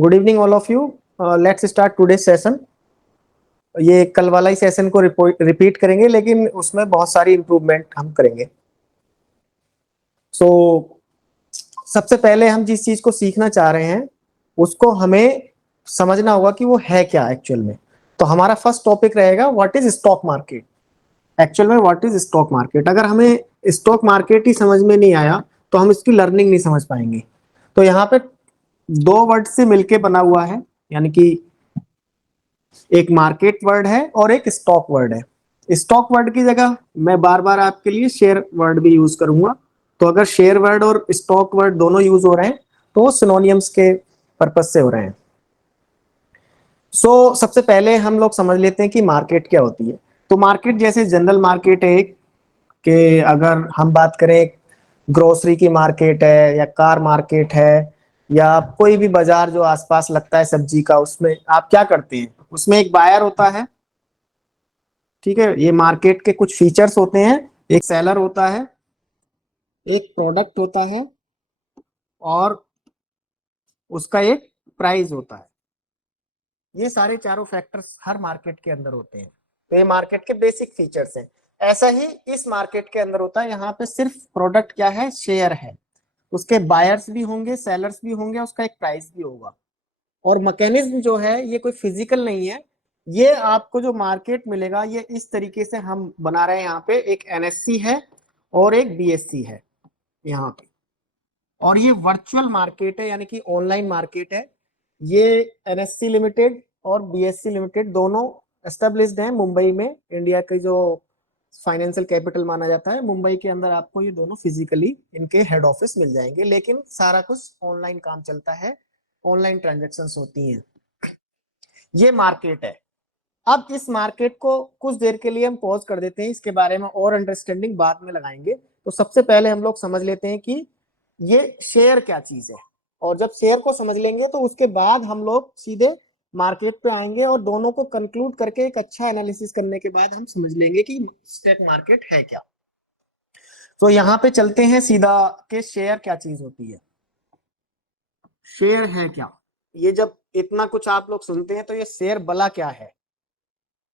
Good evening all of you. Let's start today session. ये कल वाला ही सेशन को रिपीट करेंगे, लेकिन उसमें बहुत सारी इंप्रूवमेंट हम करेंगे। सो सबसे पहले हम जिस चीज को सीखना चाह रहे हैं उसको हमें समझना होगा कि वो है क्या एक्चुअल में। तो हमारा फर्स्ट टॉपिक रहेगा what is stock market. Actual में व्हाट इज स्टॉक मार्केट। अगर हमें स्टॉक मार्केट ही समझ में नहीं आया तो हम इसकी लर्निंग नहीं समझ पाएंगे। तो यहाँ पे दो वर्ड से मिलके बना हुआ है, यानी कि एक मार्केट वर्ड है और एक स्टॉक वर्ड है। स्टॉक वर्ड की जगह मैं बार बार आपके लिए शेयर वर्ड भी यूज करूंगा। तो अगर शेयर वर्ड और स्टॉक वर्ड दोनों यूज हो रहे हैं तो वो सिनोनियम्स के पर्पज से हो रहे हैं। सबसे पहले हम लोग समझ लेते हैं कि मार्केट क्या होती है। तो मार्केट जैसे जनरल मार्केट है एक, कि अगर हम बात करें ग्रोसरी की मार्केट है या कार मार्केट है या कोई भी बाजार जो आसपास लगता है सब्जी का, उसमें आप क्या करते हैं, उसमें एक बायर होता है। ठीक है, ये मार्केट के कुछ फीचर्स होते हैं। एक सेलर होता है, एक प्रोडक्ट होता है और उसका एक प्राइस होता है। ये सारे चारों फैक्टर्स हर मार्केट के अंदर होते हैं। तो ये मार्केट के बेसिक फीचर्स हैं। ऐसा ही इस मार्केट के अंदर होता है। यहाँ पे सिर्फ प्रोडक्ट क्या है, शेयर है। उसके बायर्स भी होंगे, सेलर्स भी होंगे, उसका एक प्राइस भी होगा। और मैकेनिज्म जो है ये कोई फिजिकल नहीं है। ये आपको जो मार्केट मिलेगा ये इस तरीके से हम बना रहे हैं। यहाँ पे एक एनएससी है और एक बीएससी है यहाँ पे। और ये वर्चुअल मार्केट है, यानी कि ऑनलाइन मार्केट है। ये एनएससी लिमिटेड और बीएससी लिमिटेड दोनों एस्टेब्लिश्ड हैं मुंबई में। इंडिया के जो फाइनेंशियल कैपिटल माना जाता है, मुंबई के अंदर आपको ये दोनों फिजिकली इनके हेड ऑफिस मिल जाएंगे। लेकिन सारा कुछ ऑनलाइन काम चलता है, ऑनलाइन ट्रांजैक्शंस होती हैं। ये मार्केट है। अब इस मार्केट को कुछ देर के लिए हम पॉज कर देते हैं, इसके बारे में और अंडरस्टैंडिंग बाद में लगाएंगे। तो सबसे पहले हम लोग समझ लेते हैं कि ये शेयर क्या चीज है। और जब शेयर को समझ लेंगे तो उसके बाद हम लोग सीधे मार्केट पे आएंगे और दोनों को कंक्लूड करके एक अच्छा एनालिसिस करने के बाद हम समझ लेंगे कि स्टॉक मार्केट है क्या। तो यहाँ पे चलते हैं सीधा कि शेयर क्या चीज होती है। शेयर है क्या, ये जब इतना कुछ आप लोग सुनते हैं तो ये शेयर भला क्या है।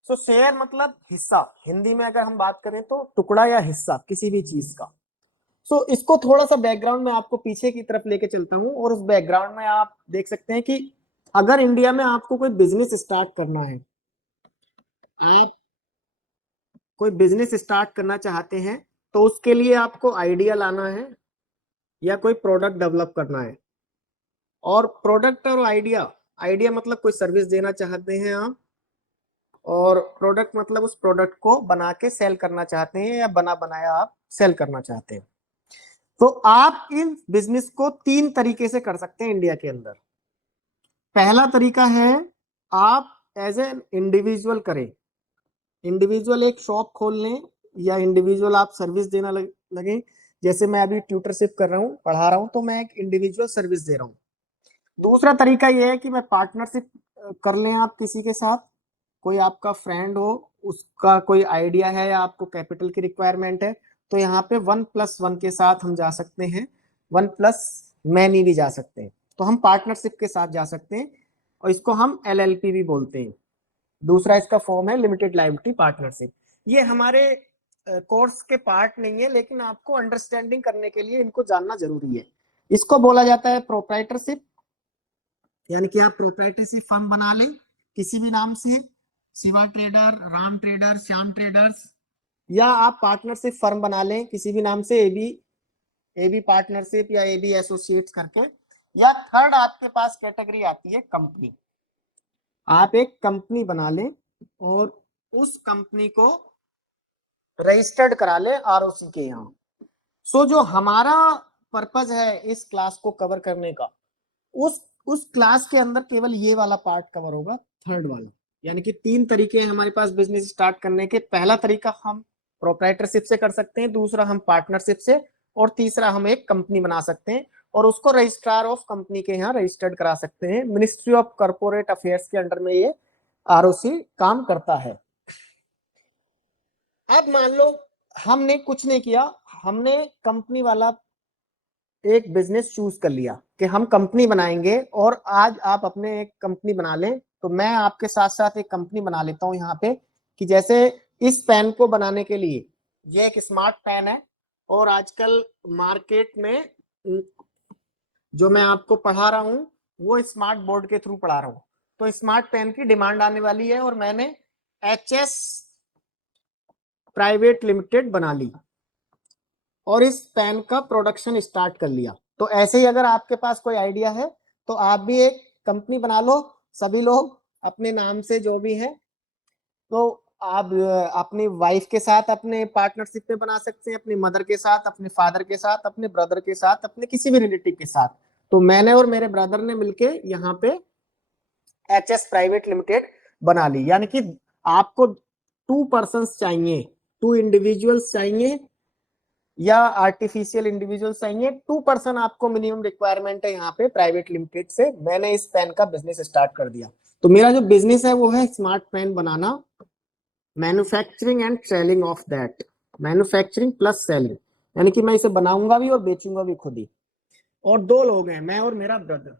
शेयर मतलब हिस्सा। हिंदी में अगर हम बात करें तो टुकड़ा या हिस्सा किसी भी चीज का। इसको थोड़ा सा बैकग्राउंड में आपको पीछे की तरफ लेके चलता हूं और उस बैकग्राउंड में आप देख सकते हैं कि अगर इंडिया में आपको कोई बिजनेस स्टार्ट करना है, आप कोई बिजनेस स्टार्ट करना चाहते हैं, तो उसके लिए आपको आइडिया लाना है या कोई प्रोडक्ट डेवलप करना है। और प्रोडक्ट और आइडिया, आइडिया मतलब कोई सर्विस देना चाहते हैं आप, और प्रोडक्ट मतलब उस प्रोडक्ट को बना के सेल करना चाहते हैं या बना बनाया आप सेल करना चाहते हैं। तो आप इन बिजनेस को तीन तरीके से कर सकते हैं इंडिया के अंदर। पहला तरीका है आप एज एन इंडिविजुअल करें। इंडिविजुअल एक शॉप खोल लें या इंडिविजुअल आप सर्विस देना लगे। जैसे मैं अभी ट्यूटरशिप कर रहा हूँ, पढ़ा रहा हूँ, तो मैं एक इंडिविजुअल सर्विस दे रहा हूँ। दूसरा तरीका यह है कि मैं पार्टनरशिप कर लें आप किसी के साथ। कोई आपका फ्रेंड हो, उसका कोई आइडिया है या आपको कैपिटल की रिक्वायरमेंट है, तो यहाँ पे 1+1 के साथ हम जा सकते हैं। 1+मैनी भी जा सकते हैं। तो हम पार्टनरशिप के साथ जा सकते हैं और इसको हम एलएलपी भी बोलते हैं। दूसरा इसका फॉर्म है लिमिटेड लायबिलिटी पार्टनरशिप। ये हमारे कोर्स के पार्ट नहीं है, लेकिन आपको अंडरस्टैंडिंग करने के लिए इनको जानना जरूरी है। इसको बोला जाता है प्रोप्राइटरशिप, यानी कि आप प्रोप्राइटरशिप फर्म बना लें किसी भी नाम से, Shiva trader, Ram trader, Shyam traders, या आप पार्टनरशिप फर्म बना लें किसी भी नाम से, एबी पार्टनरशिप या एबी एसोसिएट्स करके। या थर्ड आपके पास कैटेगरी आती है कंपनी। आप एक कंपनी बना लें और उस कंपनी को रजिस्टर्ड करा लें आरओसी के यहाँ। जो हमारा पर्पज है इस क्लास को कवर करने का, उस क्लास के अंदर केवल ये वाला पार्ट कवर होगा, थर्ड वाला। यानी कि तीन तरीके हैं हमारे पास बिजनेस स्टार्ट करने के। पहला तरीका हम प्रोप्राइटरशिप से कर सकते हैं, दूसरा हम पार्टनरशिप से, और तीसरा हम एक कंपनी बना सकते हैं और उसको रजिस्ट्रार ऑफ कंपनी के यहाँ रजिस्टर्ड करा सकते हैं। मिनिस्ट्री ऑफ कॉर्पोरेट अफेयर्स के अंडर में ये आरओसी काम करता है। अब मान लो हमने कुछ नहीं किया, हमने कंपनी वाला एक बिजनेस चूज कर लिया। कि हम कंपनी बनाएंगे और आज आप अपने एक कंपनी बना लें, तो मैं आपके साथ साथ एक कंपनी बना लेता हूं यहाँ पे कि जैसे इस पेन को बनाने के लिए ये एक स्मार्ट पेन है और आजकल मार्केट में जो मैं आपको पढ़ा रहा हूँ वो स्मार्ट बोर्ड के थ्रू पढ़ा रहा हूँ, तो स्मार्ट पेन की डिमांड आने वाली है और मैंने HS प्राइवेट लिमिटेड बना ली और इस पेन का प्रोडक्शन स्टार्ट कर लिया। तो ऐसे ही अगर आपके पास कोई आइडिया है तो आप भी एक कंपनी बना लो, सभी लोग अपने नाम से जो भी है, तो आप अपनी वाइफ के साथ अपने पार्टनरशिप में बना सकते हैं, अपनी मदर के साथ, अपने फादर के साथ, अपने ब्रदर के साथ, अपने किसी भी रिलेटिव के साथ। तो मैंने और मेरे ब्रदर ने मिलके यहाँ पे HS प्राइवेट लिमिटेड बना ली, यानी कि आपको 2 पर्सन्स चाहिए, 2 इंडिविजुअल्स चाहिए या आर्टिफिशियल इंडिविजुअल्स चाहिए, 2 पर्सन आपको मिनिमम रिक्वायरमेंट है यहाँ पे प्राइवेट लिमिटेड से। मैंने इस पेन का बिजनेस स्टार्ट कर दिया। तो मेरा जो बिजनेस है वो है स्मार्ट पेन बनाना, manufacturing and selling of that, manufacturing plus selling, यानी कि मैं इसे बनाऊंगा भी और बेचूंगा भी खुद ही। और 2 लोग हैं, मैं और मेरा ब्रदर,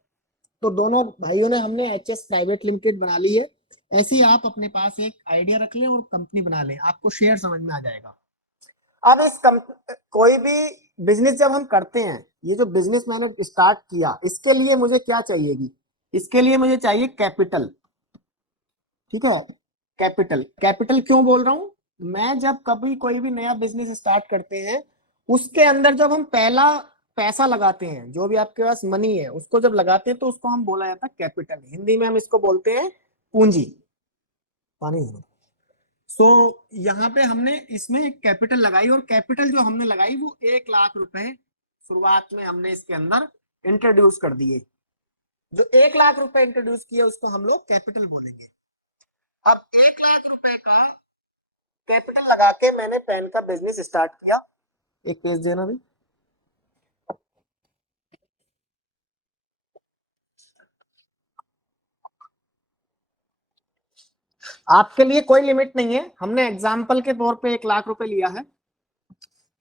तो दोनों भाइयों ने हमने HS प्राइवेट लिमिटेड बना ली है। ऐसे ही आप अपने पास एक आइडिया रख लें और कंपनी बना लें, आपको शेयर समझ में आ जाएगा। अब कोई भी बिजनेस जब हम करते हैं, ये जो बिजनेस मैंने स्टार्ट किया, इसके लिए मुझे क्या चाहिएगी, इसके लिए मुझे चाहिए कैपिटल। ठीक है, कैपिटल। कैपिटल क्यों बोल रहा हूं, मैं जब कभी कोई भी नया बिजनेस स्टार्ट करते हैं उसके अंदर जब हम पहला पैसा लगाते हैं, जो भी आपके पास मनी है उसको जब लगाते हैं तो उसको हम बोला जाता है कैपिटल, हिंदी में हम इसको बोलते हैं पूंजी। पानी सो यहाँ पे हमने इसमें एक कैपिटल लगाई और कैपिटल जो हमने लगाई वो 1 लाख रुपए शुरुआत में हमने इसके अंदर इंट्रोड्यूस कर दिए। जो 1 लाख रुपए इंट्रोड्यूस किए उसको हम लोग कैपिटल बोलेंगे। अब 1 लाख रुपए का कैपिटल लगा के मैंने पेन का बिजनेस स्टार्ट किया। एक पेज देना भी। आपके लिए कोई लिमिट नहीं है, हमने एग्जाम्पल के तौर पे 1 लाख रुपए लिया है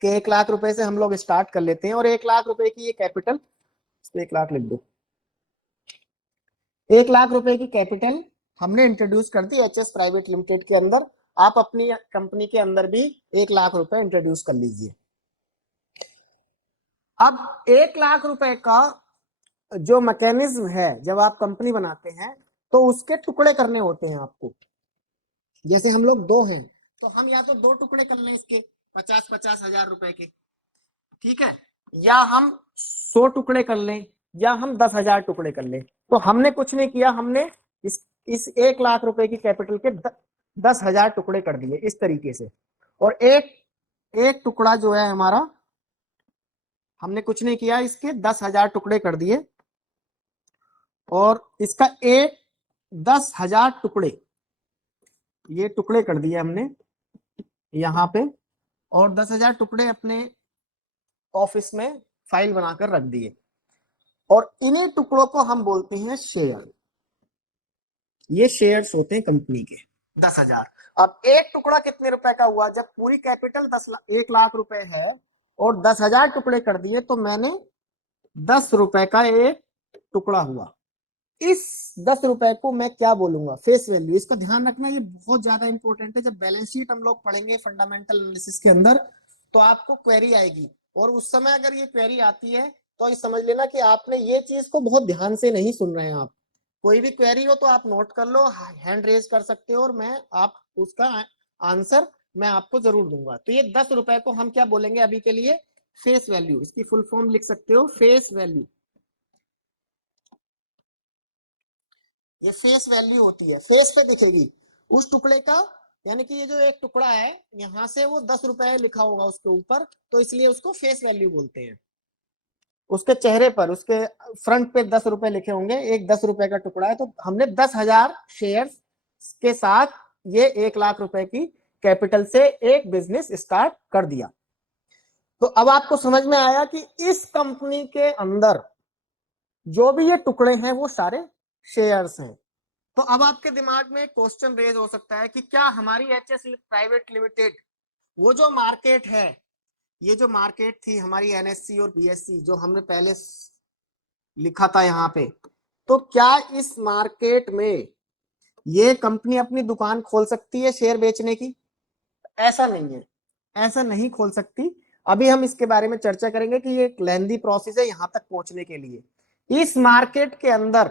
कि 1 लाख रुपए से हम लोग स्टार्ट कर लेते हैं और 1 लाख रुपए की ये कैपिटल, 1 लाख लिख दो, 1 लाख रुपए की कैपिटल हमने इंट्रोड्यूस कर दी HS प्राइवेट लिमिटेड के अंदर। आप अपनी कंपनी के अंदर भी 1 लाख रुपए इंट्रोड्यूस कर लीजिए। अब 1 लाख रुपए का जो मैकेनिज्म है, जब आप कंपनी बनाते हैं तो उसके टुकड़े करने होते हैं आपको। जैसे हम लोग 2 हैं तो हम या तो 2 टुकड़े कर लें इसके 50-50 हजार रुपए के, ठीक है, या हम 100 टुकड़े कर लें या हम 10,000 टुकड़े कर लें। तो हमने कुछ नहीं किया, हमने इस 1 लाख रुपए की कैपिटल के 10,000 टुकड़े कर दिए इस तरीके से। और एक एक टुकड़ा जो है हमारा, हमने कुछ नहीं किया, इसके 10,000 टुकड़े कर दिए और इसका 10,000 टुकड़े, ये टुकड़े कर दिए हमने यहाँ पे, और 10,000 टुकड़े अपने ऑफिस में फाइल बनाकर रख दिए। और इन्हीं टुकड़ों को हम बोलते हैं शेयर। ये शेयर्स होते हैं कंपनी के 10,000। अब एक टुकड़ा कितने रुपए का हुआ, जब पूरी कैपिटल 1 लाख रुपए है और 10,000 टुकड़े कर दिए तो मैंने 10 रुपए का एक टुकड़ा हुआ। इस 10 रुपए को मैं क्या बोलूंगा, फेस वैल्यू। इसका ध्यान रखना, ये बहुत ज्यादा इंपॉर्टेंट है। जब बैलेंस शीट हम लोग पढ़ेंगे फंडामेंटल एनालिसिस के अंदर तो आपको क्वेरी आएगी, और उस समय अगर ये क्वेरी आती है तो ये समझ लेना कि आपने ये चीज को बहुत ध्यान से नहीं सुन रहे हैं। आप कोई भी क्वेरी हो तो आप नोट कर लो, हैंड रेज कर सकते हो और मैं आप उसका आंसर मैं आपको जरूर दूंगा। तो ये 10 रुपए को हम क्या बोलेंगे अभी के लिए, फेस वैल्यू। इसकी फुल फॉर्म लिख सकते हो, फेस वैल्यू। ये फेस वैल्यू होती है, फेस पे दिखेगी उस टुकड़े का, यानी कि ये जो एक टुकड़ा है यहां से वो 10 रुपए लिखा होगा उसके ऊपर, तो इसलिए उसको फेस वैल्यू बोलते हैं। उसके चेहरे पर, उसके फ्रंट पे 10 रुपए लिखे होंगे, एक 10 रुपए का टुकड़ा है, तो हमने 10,000 शेयर के साथ ये 1 लाख रुपए की कैपिटल से एक बिजनेस स्टार्ट कर दिया। तो अब आपको समझ में आया कि इस कंपनी के अंदर जो भी ये टुकड़े हैं वो सारे शेयर्स हैं। तो अब आपके दिमाग में क्वेश्चन रेज हो सकता है कि क्या हमारी HS प्राइवेट लिमिटेड, वो जो मार्केट है, ये जो मार्केट थी हमारी NSE और BSE जो हमने पहले लिखा था यहाँ पे। तो क्या इस मार्केट में ये कंपनी अपनी दुकान खोल सकती है शेयर बेचने की? ऐसा नहीं है, ऐसा नहीं खोल सकती। अभी हम इसके बारे में चर्चा करेंगे कि ये एक लेंदी प्रोसेस है यहां तक पहुंचने के लिए। इस मार्केट के अंदर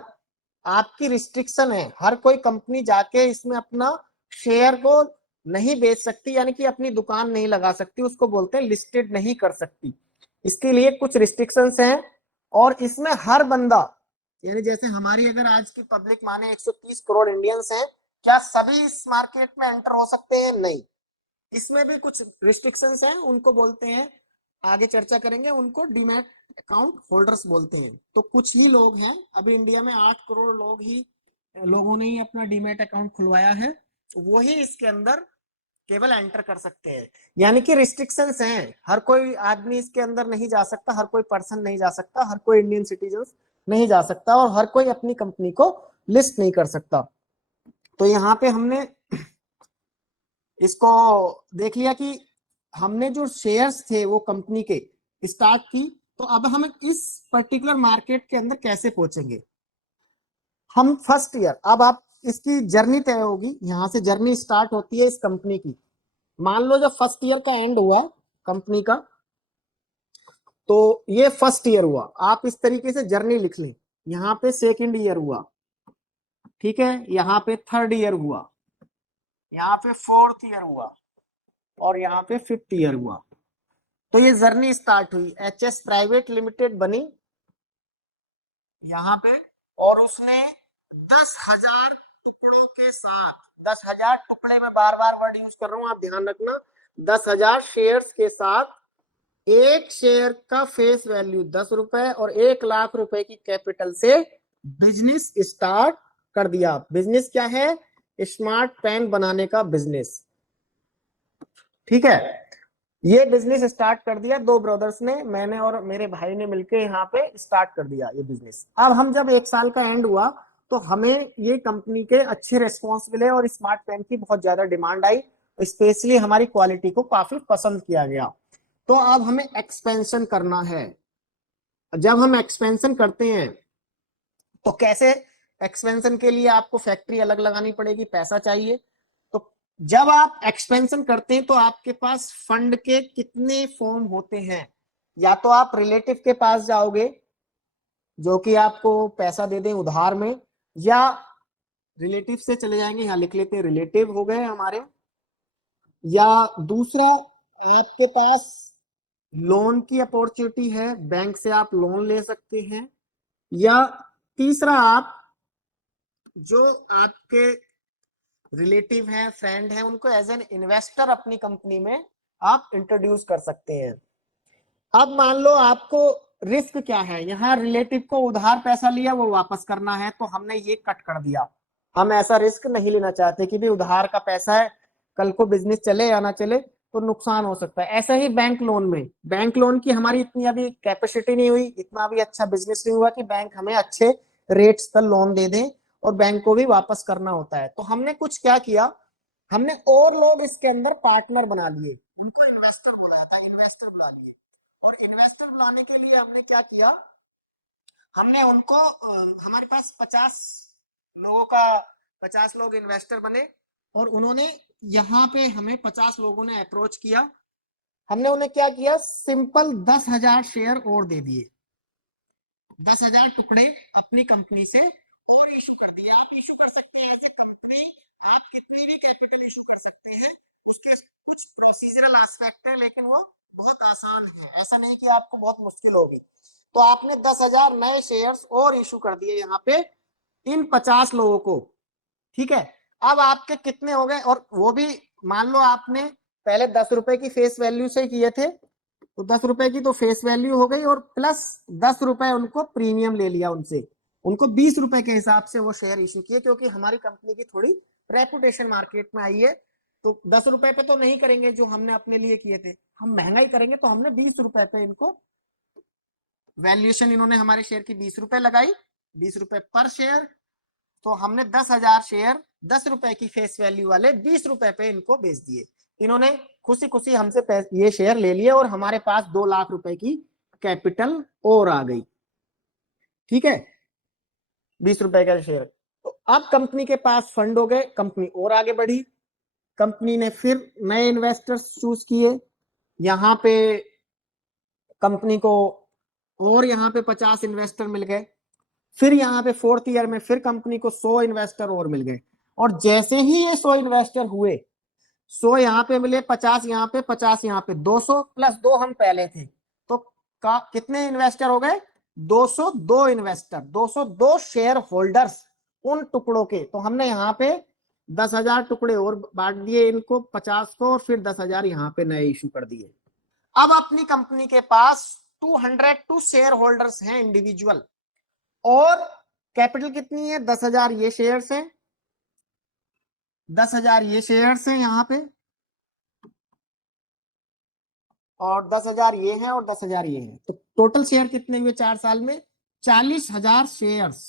आपकी रिस्ट्रिक्शन है, हर कोई कंपनी जाके इसमें अपना शेयर को नहीं बेच सकती, यानी कि अपनी दुकान नहीं लगा सकती, उसको बोलते हैं लिस्टेड नहीं कर सकती। इसके लिए कुछ रिस्ट्रिक्शंस हैं। और इसमें हर बंदा, यानी जैसे हमारी अगर आज की पब्लिक माने 130 करोड़ इंडियंस हैं, क्या सभी इस मार्केट में एंटर हो सकते हैं? नहीं, इसमें भी कुछ रिस्ट्रिक्शंस हैं, उनको बोलते हैं, आगे चर्चा करेंगे, उनको डीमैट अकाउंट होल्डर्स बोलते हैं। तो कुछ ही लोग हैं, अभी इंडिया में 8 करोड़ लोगों ने ही अपना डीमैट अकाउंट खुलवाया है, वही इसके अंदर केवल एंटर कर सकते हैं। यानी कि रिस्ट्रिक्शंस हैं, हर कोई आदमी इसके अंदर नहीं जा सकता, हर कोई पर्सन नहीं जा सकता, हर कोई इंडियन सिटीजन नहीं जा सकता, और हर कोई अपनी कंपनी को लिस्ट नहीं कर सकता। तो यहाँ पे हमने इसको देख लिया कि हमने जो शेयर्स थे वो कंपनी के स्टार्ट की। तो अब हम इस पर्टिकुलर मार्केट के अंदर कैसे पहुंचेंगे? हम फर्स्ट ईयर, अब आप इसकी जर्नी तय होगी, यहां से जर्नी स्टार्ट होती है इस कंपनी की। मान लो जब फर्स्ट ईयर का एंड हुआ कंपनी का, तो ये फर्स्ट ईयर हुआ, आप इस तरीके से जर्नी लिख लें। यहाँ पे सेकेंड ईयर हुआ, ठीक है, यहाँ पे थर्ड ईयर हुआ, यहाँ पे फोर्थ ईयर हुआ, और यहाँ पे फिफ्थ ईयर हुआ। तो ये जर्नी स्टार्ट हुई, एचएस प्राइवेट लिमिटेड बनी यहाँ पे, और उसने 10,000 टुकड़ों के साथ, 10,000 टुकड़े में बार बार वर्ड यूज कर रहा हूं, आप ध्यान रखना, 10,000 शेयर्स के साथ एक शेयर का फेस वैल्यू 10 रुपए और 1 लाख रुपए की कैपिटल से बिजनेस स्टार्ट कर दिया। बिजनेस क्या है? स्मार्ट पेन बनाने का बिजनेस, ठीक है। ये बिजनेस स्टार्ट कर दिया दो ब्रदर्स ने, मैंने और मेरे भाई ने मिलकर यहाँ पे स्टार्ट कर दिया ये बिजनेस। अब हम जब 1 साल का एंड हुआ तो हमें ये कंपनी के अच्छे रेस्पॉन्स मिले और स्मार्ट पेन की बहुत ज्यादा डिमांड आई, स्पेशली हमारी क्वालिटी को काफी पसंद किया गया। तो अब हमें एक्सपेंशन करना है। जब हम एक्सपेंशन करते हैं तो कैसे? एक्सपेंशन के लिए आपको फैक्ट्री अलग लगानी पड़ेगी, पैसा चाहिए। तो जब आप एक्सपेंशन करते हैं तो आपके पास फंड के कितने फॉर्म होते हैं? या तो आप रिलेटिव के पास जाओगे जो कि आपको पैसा दे दें उधार में, या रिलेटिव से चले जाएंगे, यहां लिख लेते हैं रिलेटिव हो गए हमारे, या दूसरा आपके पास लोन की अपॉर्चुनिटी है, बैंक से आप लोन ले सकते हैं, या तीसरा आप जो आपके रिलेटिव हैं, फ्रेंड हैं, उनको एज एन इन्वेस्टर अपनी कंपनी में आप इंट्रोड्यूस कर सकते हैं। अब मान लो आपको रिस्क क्या है, यहाँ रिलेटिव को उधार पैसा लिया वो वापस करना है, तो हमने ये कट कर दिया। हम ऐसा रिस्क नहीं लेना चाहते कि भाई उधार का पैसा है, कल को बिजनेस चले या ना चले तो नुकसान हो सकता है। ऐसा ही बैंक लोन में, बैंक लोन की हमारी इतनी अभी कैपेसिटी नहीं हुई, इतना भी अच्छा बिजनेस नहीं हुआ कि बैंक हमें अच्छे रेट्स पर लोन दे दें, और बैंक को भी वापस करना होता है। तो हमने कुछ क्या किया, हमने और लोग इसके अंदर पार्टनर बना लिए, उनको इन्वेस्टर बनाया था, इन्वेस्टर बना लिए। और इन्वेस्टर बनाने के लिए हमने क्या किया, हमने उनको हमारे पास 50 लोगों का 50 लोग इन्वेस्टर बने, और उन्होंने यहाँ पे हमें 50 लोगों ने अप्रोच किया। हमने उन्हें क्या किया, सिंपल 10,000 शेयर और दे दिए, 10,000 टुकड़े अपनी कंपनी से और इशू कर दिए। आप इशू कर सकते हैं एज ए कंपनी, आप कितनी भी कैपिटल इशू कर सकते हैं, उसके कुछ प्रोसीजरल एस्पेक्ट है, लेकिन वो बहुत आसान है, ऐसा नहीं कि आपको बहुत मुश्किल होगी। तो आपने 10,000 नए शेयर्स और इशू कर दिए यहाँ पे इन 50 लोगों को, ठीक है। अब आपके कितने हो गए, और वो भी मान लो आपने पहले 10 रुपए की फेस वैल्यू से किए थे, तो 10 रुपए की तो फेस वैल्यू हो गई, और प्लस 10 रुपए उनको प्रीमियम ले लिया उनसे, उनको 20 रुपए के हिसाब से वो शेयर इशू किए, क्योंकि हमारी कंपनी की थोड़ी रेपुटेशन मार्केट में आई है। तो 10 रुपए पे तो नहीं करेंगे जो हमने अपने लिए किए थे, हम महंगाई करेंगे, तो हमने 20 रुपए पे इनको वैल्यूएशन, इन्होंने हमारे शेयर की 20 रुपए लगाई, 20 रुपए पर शेयर। तो हमने 10,000 शेयर 10 रुपए की फेस वैल्यू वाले 20 रुपए पे इनको बेच दिए। इन्होंने खुशी खुशी हमसे ये शेयर ले लिए, और हमारे पास 2 लाख रुपए की कैपिटल और आ गई। ठीक है, 20 रुपए का शेयर। तो अब कंपनी के पास फंड हो गए, कंपनी और आगे बढ़ी, कंपनी ने फिर नए इन्वेस्टर्स चूज किए, यहाँ पे कंपनी को और यहाँ पे 50 इन्वेस्टर मिल गए, फिर यहाँ पे 4th ईयर में फिर कंपनी को 100 इन्वेस्टर और मिल गए, और जैसे ही ये 100 इन्वेस्टर हुए, 100 यहाँ पे मिले, 50 यहाँ पे, 50 यहाँ पे, 200 प्लस 2 हम पहले थे, तो कितने इन्वेस्टर हो गए? 202 इन्वेस्टर, 202 शेयर होल्डर्स उन टुकड़ों के। तो हमने यहाँ पे 10,000 टुकड़े और बांट दिए इनको, 50 को, और फिर 10,000 यहाँ पे नए इशू कर दिए। अब अपनी कंपनी के पास 202 शेयर होल्डर्स हैं इंडिविजुअल, और कैपिटल कितनी है? 10,000 ये शेयर्स हैं, 10,000 ये शेयर्स हैं यहाँ पे, और 10,000 ये हैं, और 10,000 ये हैं। तो टोटल शेयर कितने हुए 4 साल में? 40,000 शेयर्स।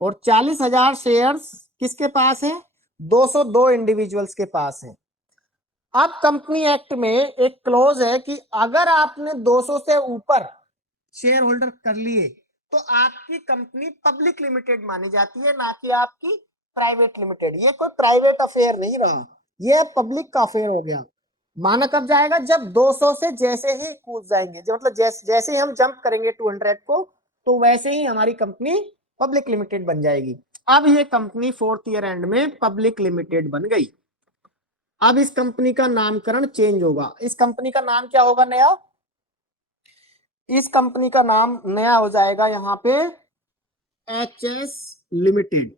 और 40,000 शेयर्स किसके पास है? 202 इंडिविजुअल्स के पास है। अब कंपनी एक्ट में एक क्लोज है कि अगर आपने 200 से ऊपर शेयर होल्डर कर लिए तो आपकी कंपनी पब्लिक लिमिटेड मानी जाती है, ना कि आपकी प्राइवेट लिमिटेड। ये कोई प्राइवेट अफेयर नहीं रहा, ये पब्लिक का अफेयर हो गया। माना कब जाएगा? जब 200 से जैसे ही कूद जाएंगे, जो मतलब जैसे ही हम जंप करेंगे 200 को, तो वैसे ही हमारी कंपनी पब्लिक लिमिटेड बन जाएगी। अब ये कंपनी 4th ईयर एंड में पब्लिक लिमिटेड बन गई। अब इस कंपनी का नामकरण चेंज होगा। इस कंपनी का नाम क्या होगा नया? इस कंपनी का नाम नया हो जाएगा यहाँ पे HS लिमिटेड।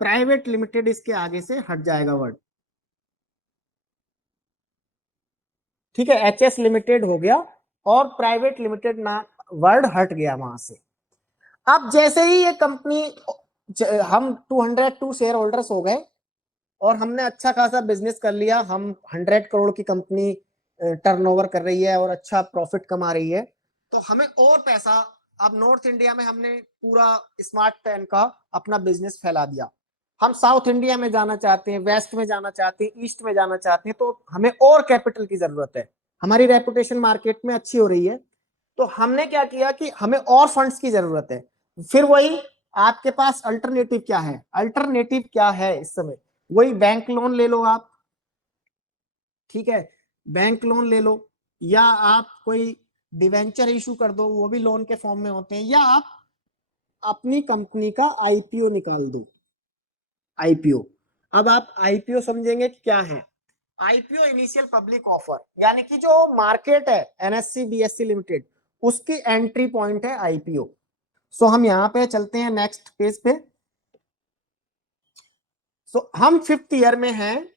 प्राइवेट लिमिटेड इसके आगे से हट जाएगा वर्ड, ठीक है, HS लिमिटेड हो गया, और प्राइवेट लिमिटेड ना वर्ड हट गया वहां से। अब जैसे ही ये कंपनी, हम 202 शेयर होल्डर्स हो गए और हमने अच्छा खासा बिजनेस कर लिया, हम 100 करोड़ की कंपनी टर्नओवर कर रही है और अच्छा प्रॉफिट कमा रही है, तो हमें और पैसा, अब नॉर्थ इंडिया में हमने पूरा स्मार्ट पेन का अपना बिजनेस फैला दिया, हम साउथ इंडिया में जाना चाहते हैं, वेस्ट में जाना चाहते हैं, ईस्ट में जाना चाहते हैं, तो हमें और कैपिटल की जरूरत है। हमारी रेपुटेशन मार्केट में अच्छी हो रही है, तो हमने क्या किया कि हमें और फंड्स की जरूरत है। फिर वही, आपके पास अल्टरनेटिव क्या है? अल्टरनेटिव क्या है इस समय? वही बैंक लोन ले लो आप, ठीक है, बैंक लोन ले लो, या आप कोई डिवेंचर इशू कर दो, वो भी लोन के फॉर्म में होते हैं, या आप अपनी कंपनी का आईपीओ निकाल दो। आईपीओ, अब आप आईपीओ समझेंगे कि क्या है। आईपीओ इनिशियल पब्लिक ऑफर, यानी कि जो मार्केट है एनएससी बीएससी लिमिटेड, उसकी एंट्री पॉइंट है आईपीओ। सो हम यहाँ पे चलते हैं नेक्स्ट पेज पे। सो हम 5th ईयर में हैं,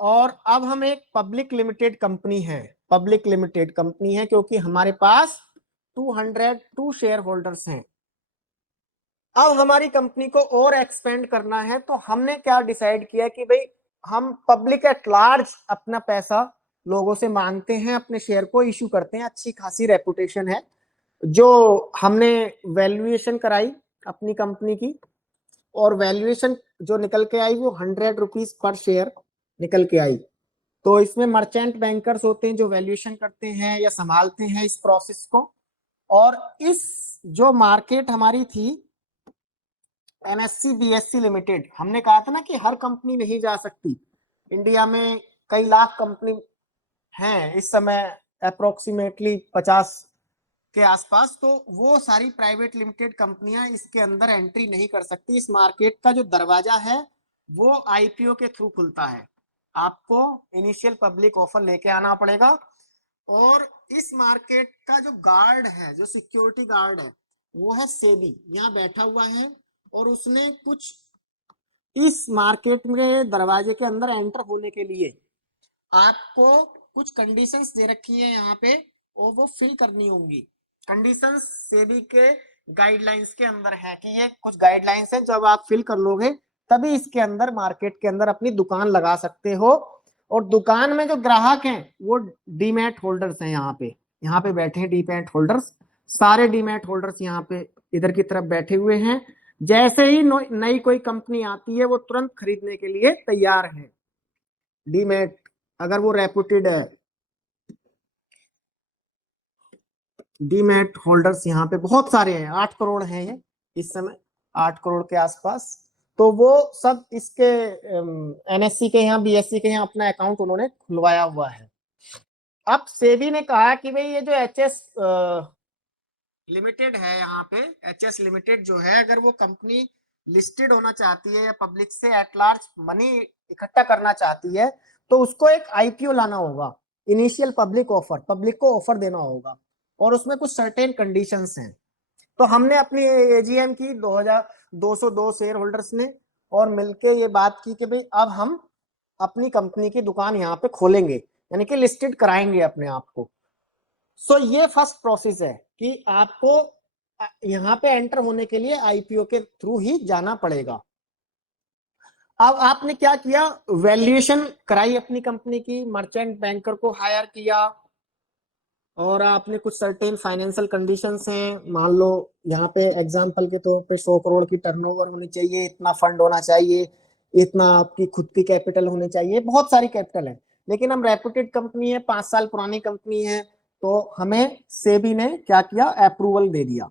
और अब हम एक पब्लिक लिमिटेड कंपनी है। पब्लिक लिमिटेड कंपनी है क्योंकि हमारे पास 202 शेयर होल्डर्स हैं। अब हमारी कंपनी को और एक्सपेंड करना है, तो हमने क्या डिसाइड किया कि भाई हम पब्लिक एट लार्ज अपना पैसा लोगों से मांगते हैं, अपने शेयर को इशू करते हैं, अच्छी खासी रेपुटेशन है। जो हमने वैल्यूएशन कराई अपनी कंपनी की, और वैल्यूएशन जो निकल के आई वो 100 रुपीज पर शेयर निकल के आई। तो इसमें मर्चेंट बैंकर्स होते हैं जो वैल्यूएशन करते हैं या संभालते हैं इस प्रोसेस को। और इस जो मार्केट हमारी थी एनएससी बीएससी लिमिटेड, हमने कहा था ना कि हर कंपनी नहीं जा सकती, इंडिया में कई लाख कंपनी हैं इस समय, अप्रोक्सीमेटली 50 के आसपास, तो वो सारी प्राइवेट लिमिटेड कंपनियां इसके अंदर एंट्री नहीं कर सकती। इस मार्केट का जो दरवाजा है वो आईपीओ के थ्रू खुलता है, आपको इनिशियल पब्लिक ऑफर लेके आना पड़ेगा। और इस मार्केट का जो गार्ड है, जो सिक्योरिटी गार्ड है, वो है सेबी, यहाँ बैठा हुआ है, और उसने कुछ इस मार्केट में दरवाजे के अंदर एंटर होने के लिए आपको कुछ कंडीशंस दे रखी है यहाँ पे, और वो फिल करनी होंगी। कंडीशंस सेबी के गाइडलाइंस के अंदर है कि ये कुछ गाइडलाइंस है, जब आप फिल कर लोगे तभी इसके अंदर मार्केट के अंदर अपनी दुकान लगा सकते हो। और दुकान में जो ग्राहक हैं वो डीमैट होल्डर्स हैं, यहाँ पे बैठे हैं डीमैट होल्डर्स, सारे डीमैट होल्डर्स यहाँ पे इधर की तरफ बैठे हुए हैं। जैसे ही नई कोई कंपनी आती है वो तुरंत खरीदने के लिए तैयार है डीमैट, अगर वो रेपुटेड है। डीमैट होल्डर्स यहाँ पे बहुत सारे हैं, 8 करोड़ हैं ये इस समय, 8 करोड़ के आसपास। तो वो सब इसके एनएससी के यहाँ, बीएससी के यहाँ अपना अकाउंट उन्होंने खुलवाया हुआ है। अब सेबी ने कहा कि भाई ये जो एचएस लिमिटेड है, यहाँ पे एचएस लिमिटेड जो है, अगर वो कंपनी लिस्टेड होना चाहती है या पब्लिक से एट लार्ज मनी इकट्ठा करना चाहती है, तो उसको एक आईपीओ लाना होगा, इनिशियल पब्लिक ऑफर, पब्लिक को ऑफर देना होगा, और उसमें कुछ सर्टेन कंडीशंस हैं। तो हमने अपनी एजीएम की 2202 शेयर होल्डर्स ने और मिलके ये बात की कि भाई अब हम अपनी कंपनी की दुकान यहाँ पे खोलेंगे, यानी कि लिस्टेड कराएंगे अपने आप को। सो ये फर्स्ट प्रोसेस है कि आपको यहाँ पे एंटर होने के लिए आईपीओ के थ्रू ही जाना पड़ेगा। अब आपने क्या किया, वैल्यूएशन कराई अपनी कंपनी की, मर्चेंट बैंकर को हायर किया, और आपने कुछ सर्टेन फाइनेंशियल कंडीशंस हैं, मान लो यहाँ पे एग्जांपल के तौर पे 100 करोड़ की टर्नओवर होनी चाहिए, इतना फंड होना चाहिए, इतना आपकी खुद की कैपिटल होनी चाहिए, बहुत सारी कैपिटल है। लेकिन हम रेपुटेड कंपनी है, 5 साल पुरानी कंपनी है, तो हमें सेबी ने क्या किया, अप्रूवल दे दिया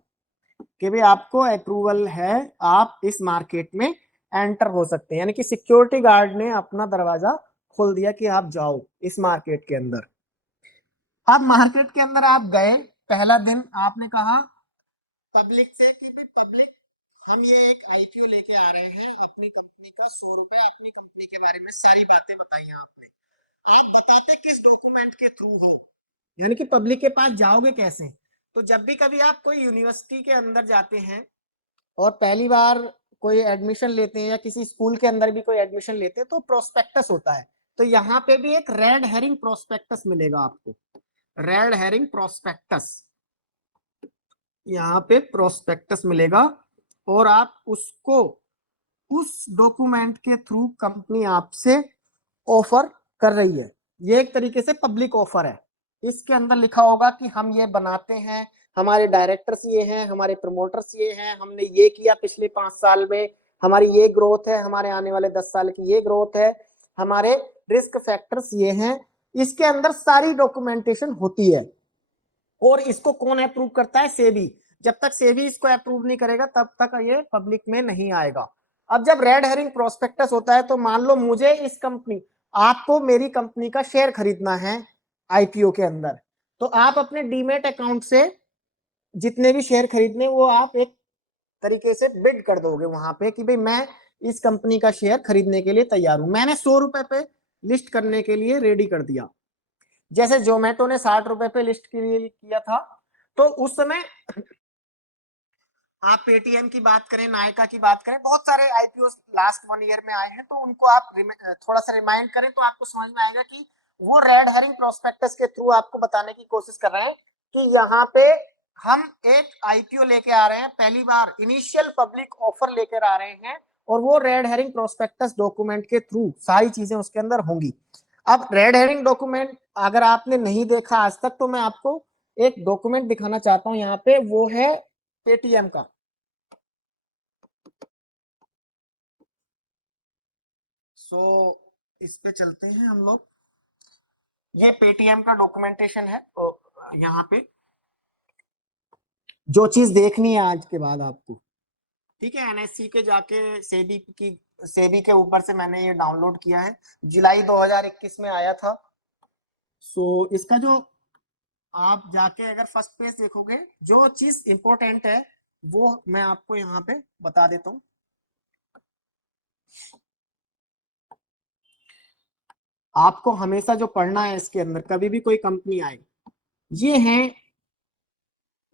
कि भाई आपको अप्रूवल है, आप इस मार्केट में एंटर हो सकते हैं, यानी कि सिक्योरिटी गार्ड ने अपना दरवाजा खोल दिया कि आप जाओ इस मार्केट के अंदर। अब मार्केट के अंदर आप गए, पहला दिन आपने कहा पब्लिक से कि भाई पब्लिक, हम ये एक आईपीओ लेके आ रहे हैं अपनी कंपनी का, 100 रुपए, अपनी कंपनी के बारे में सारी बातें बताई आपने, आप बताते किस डॉक्यूमेंट के थ्रू हो, यानी कि पब्लिक के पास जाओगे कैसे। तो जब भी कभी आप कोई यूनिवर्सिटी के अंदर जाते हैं और पहली बार कोई एडमिशन लेते हैं, या किसी स्कूल के अंदर भी कोई एडमिशन लेते हैं, तो प्रोस्पेक्टस होता है। तो यहाँ पे भी एक रेड हेरिंग प्रोस्पेक्टस मिलेगा आपको, रेड हेरिंग प्रोस्पेक्टस, यहाँ पे प्रोस्पेक्टस मिलेगा, और आप उसको उस डॉक्यूमेंट के थ्रू कंपनी आपसे ऑफर कर रही है। ये एक तरीके से पब्लिक ऑफर है। इसके अंदर लिखा होगा कि हम ये बनाते हैं, हमारे डायरेक्टर्स ये हैं, हमारे प्रमोटर्स ये हैं, हमने ये किया पिछले 5 साल में, हमारी ये ग्रोथ है, हमारे आने वाले 10 साल की ये ग्रोथ है, हमारे रिस्क फैक्टर्स ये हैं। इसके अंदर सारी डॉक्यूमेंटेशन होती है, और इसको कौन अप्रूव करता है, सेबी। जब तक सेबी इसको अप्रूव नहीं करेगा तब तक ये पब्लिक में नहीं आएगा। अब जब रेड हेरिंग प्रोस्पेक्टस होता है, तो मान लो मुझे इस कंपनी, आपको मेरी कंपनी का शेयर खरीदना है आईपीओ के अंदर, तो आप अपने डीमेट अकाउंट से जितने भी शेयर खरीदने, वो आप एक तरीके से बिड कर दोगे वहां पे कि भाई मैं इस कंपनी का शेयर खरीदने के लिए तैयार हूं, मैंने 100 रुपए पे लिस्ट करने के लिए रेडी कर दिया। जैसे जोमेटो ने 60 रुपए पे लिस्ट के लिए किया था, तो उस समय आप पेटीएम की बात करें, नायका की बात करें, बहुत सारे आईपीओ लास्ट 1 ईयर में आए हैं, तो उनको आप थोड़ा सा रिमाइंड करें तो आपको समझ में आएगा कि वो रेड हेरिंग प्रोस्पेक्टस के थ्रू आपको बताने की कोशिश कर रहे हैं कि यहाँ पे हम एक आईपीओ लेके आ रहे हैं, पहली बार इनिशियल पब्लिक ऑफर लेकर आ रहे हैं, और वो रेड हेरिंग प्रोस्पेक्टस डॉक्यूमेंट के थ्रू सारी चीजें उसके अंदर होंगी। अब रेड हेरिंग डॉक्यूमेंट अगर आपने नहीं देखा आज तक, तो मैं आपको एक डॉक्यूमेंट दिखाना चाहता हूं यहाँ पे, वो है पेटीएम का। सो इस पे चलते हैं हम लोग। ये पेटीएम का डॉक्यूमेंटेशन है, तो यहाँ पे जो चीज देखनी है आज के बाद आपको, ठीक है, एनएससी के जाके सेबी के ऊपर से मैंने ये डाउनलोड किया है, जुलाई 2021 में आया था। सो इसका जो आप जाके अगर फर्स्ट पेज देखोगे, जो चीज इंपॉर्टेंट है वो मैं आपको यहाँ पे बता देता हूँ। आपको हमेशा जो पढ़ना है इसके अंदर, कभी भी कोई कंपनी आए, ये है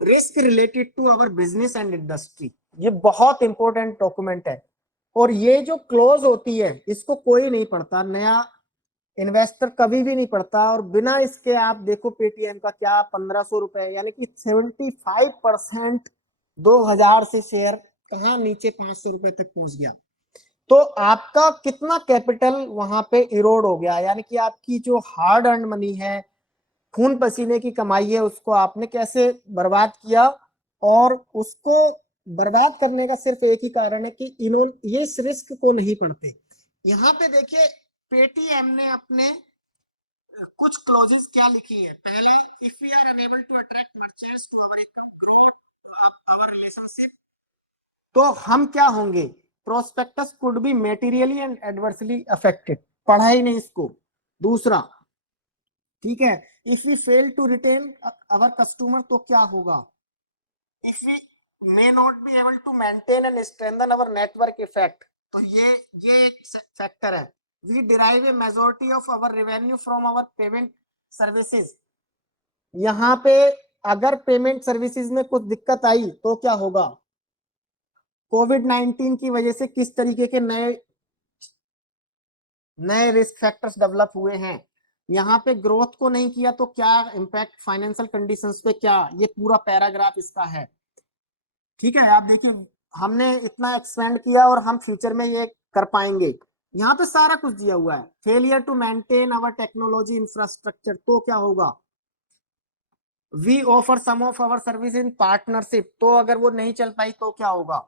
risk related to our business and industry, ये बहुत इंपॉर्टेंट डॉक्यूमेंट है। और ये जो क्लोज होती है, इसको कोई नहीं पढ़ता, नया इन्वेस्टर कभी भी नहीं पढ़ता, और बिना इसके आप देखो पेटीएम का क्या 1500 रुपए, यानी कि 75% 2000 से शेयर कहाँ नीचे 500 रुपए तक पहुंच गया। तो आपका कितना कैपिटल वहां पे इरोड हो गया, यानी कि आपकी जो हार्ड अर्न मनी है, खून पसीने की कमाई है, उसको आपने कैसे बर्बाद किया। और उसको बर्बाद करने का सिर्फ एक ही कारण है कि इन्होंने ये इस रिस्क को नहीं पढ़ते। यहाँ पे देखिए, पेटीएम ने अपने कुछ क्लोजेस क्या लिखी है, पहले if we are unable to attract merchants to our growth our relationship, तो हम क्या होंगे, prospects could be materially and adversely affected, पढ़ा ही नहीं इसको। दूसरा, ठीक है, if we fail to retain our customer तो क्या होगा, if we may not be able to maintain and strengthen our network effect, तो ये एक फैक्टर है। We derive a majority of our revenue from our payment services, यहाँ पे अगर पेमेंट सर्विसेज में कुछ दिक्कत आई तो क्या होगा, कोविड-19 की वजह से किस तरीके के नए नए रिस्क फैक्टर्स डेवलप हुए हैं, यहाँ पे ग्रोथ को नहीं किया तो क्या इंपैक्ट फाइनेंशियल कंडीशंस पे, क्या, ये पूरा पैराग्राफ इसका है। ठीक है, आप देखिए हमने इतना एक्सपेंड किया और हम फ्यूचर में ये कर पाएंगे, यहाँ पे सारा कुछ दिया हुआ है। Failure to maintain our technology infrastructure तो क्या होगा, we offer some of our service in partnership, तो अगर वो नहीं चल पाई तो क्या होगा,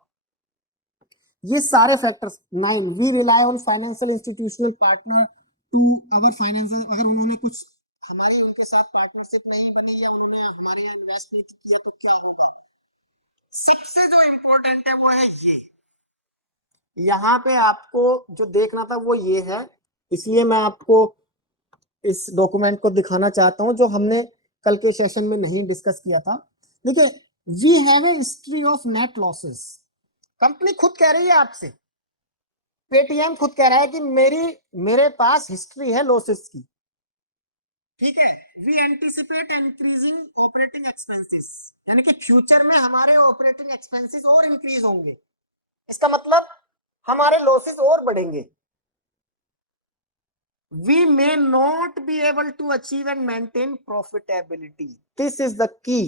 ये सारे factors. 9, we rely on financial institutional partner to our financial, अगर उन्होंने कुछ हमारी उनके साथ पार्टनरशिप नहीं बनी या उन्होंने हमारे यहाँ इन्वेस्ट नहीं किया तो क्या होगा। सबसे जो इम्पोर्टेंट है वो है ये, यहाँ पे आपको जो देखना था वो ये है, इसलिए मैं आपको इस डॉक्यूमेंट को दिखाना चाहता हूं जो हमने कल के सेशन में नहीं डिस्कस किया था। देखिए, we have a history of net losses, company खुद कह रही है आपसे, पेटीएम खुद कह रहा है कि मेरे पास हिस्ट्री है लॉसेस की। ठीक है, we anticipate increasing operating expenses, यानी कि फ्यूचर में हमारे ऑपरेटिंग एक्सपेंसेस और इंक्रीज होंगे, इसका मतलब हमारे लॉसेस और बढ़ेंगे। We may not be able to achieve and maintain profitability. This is the key,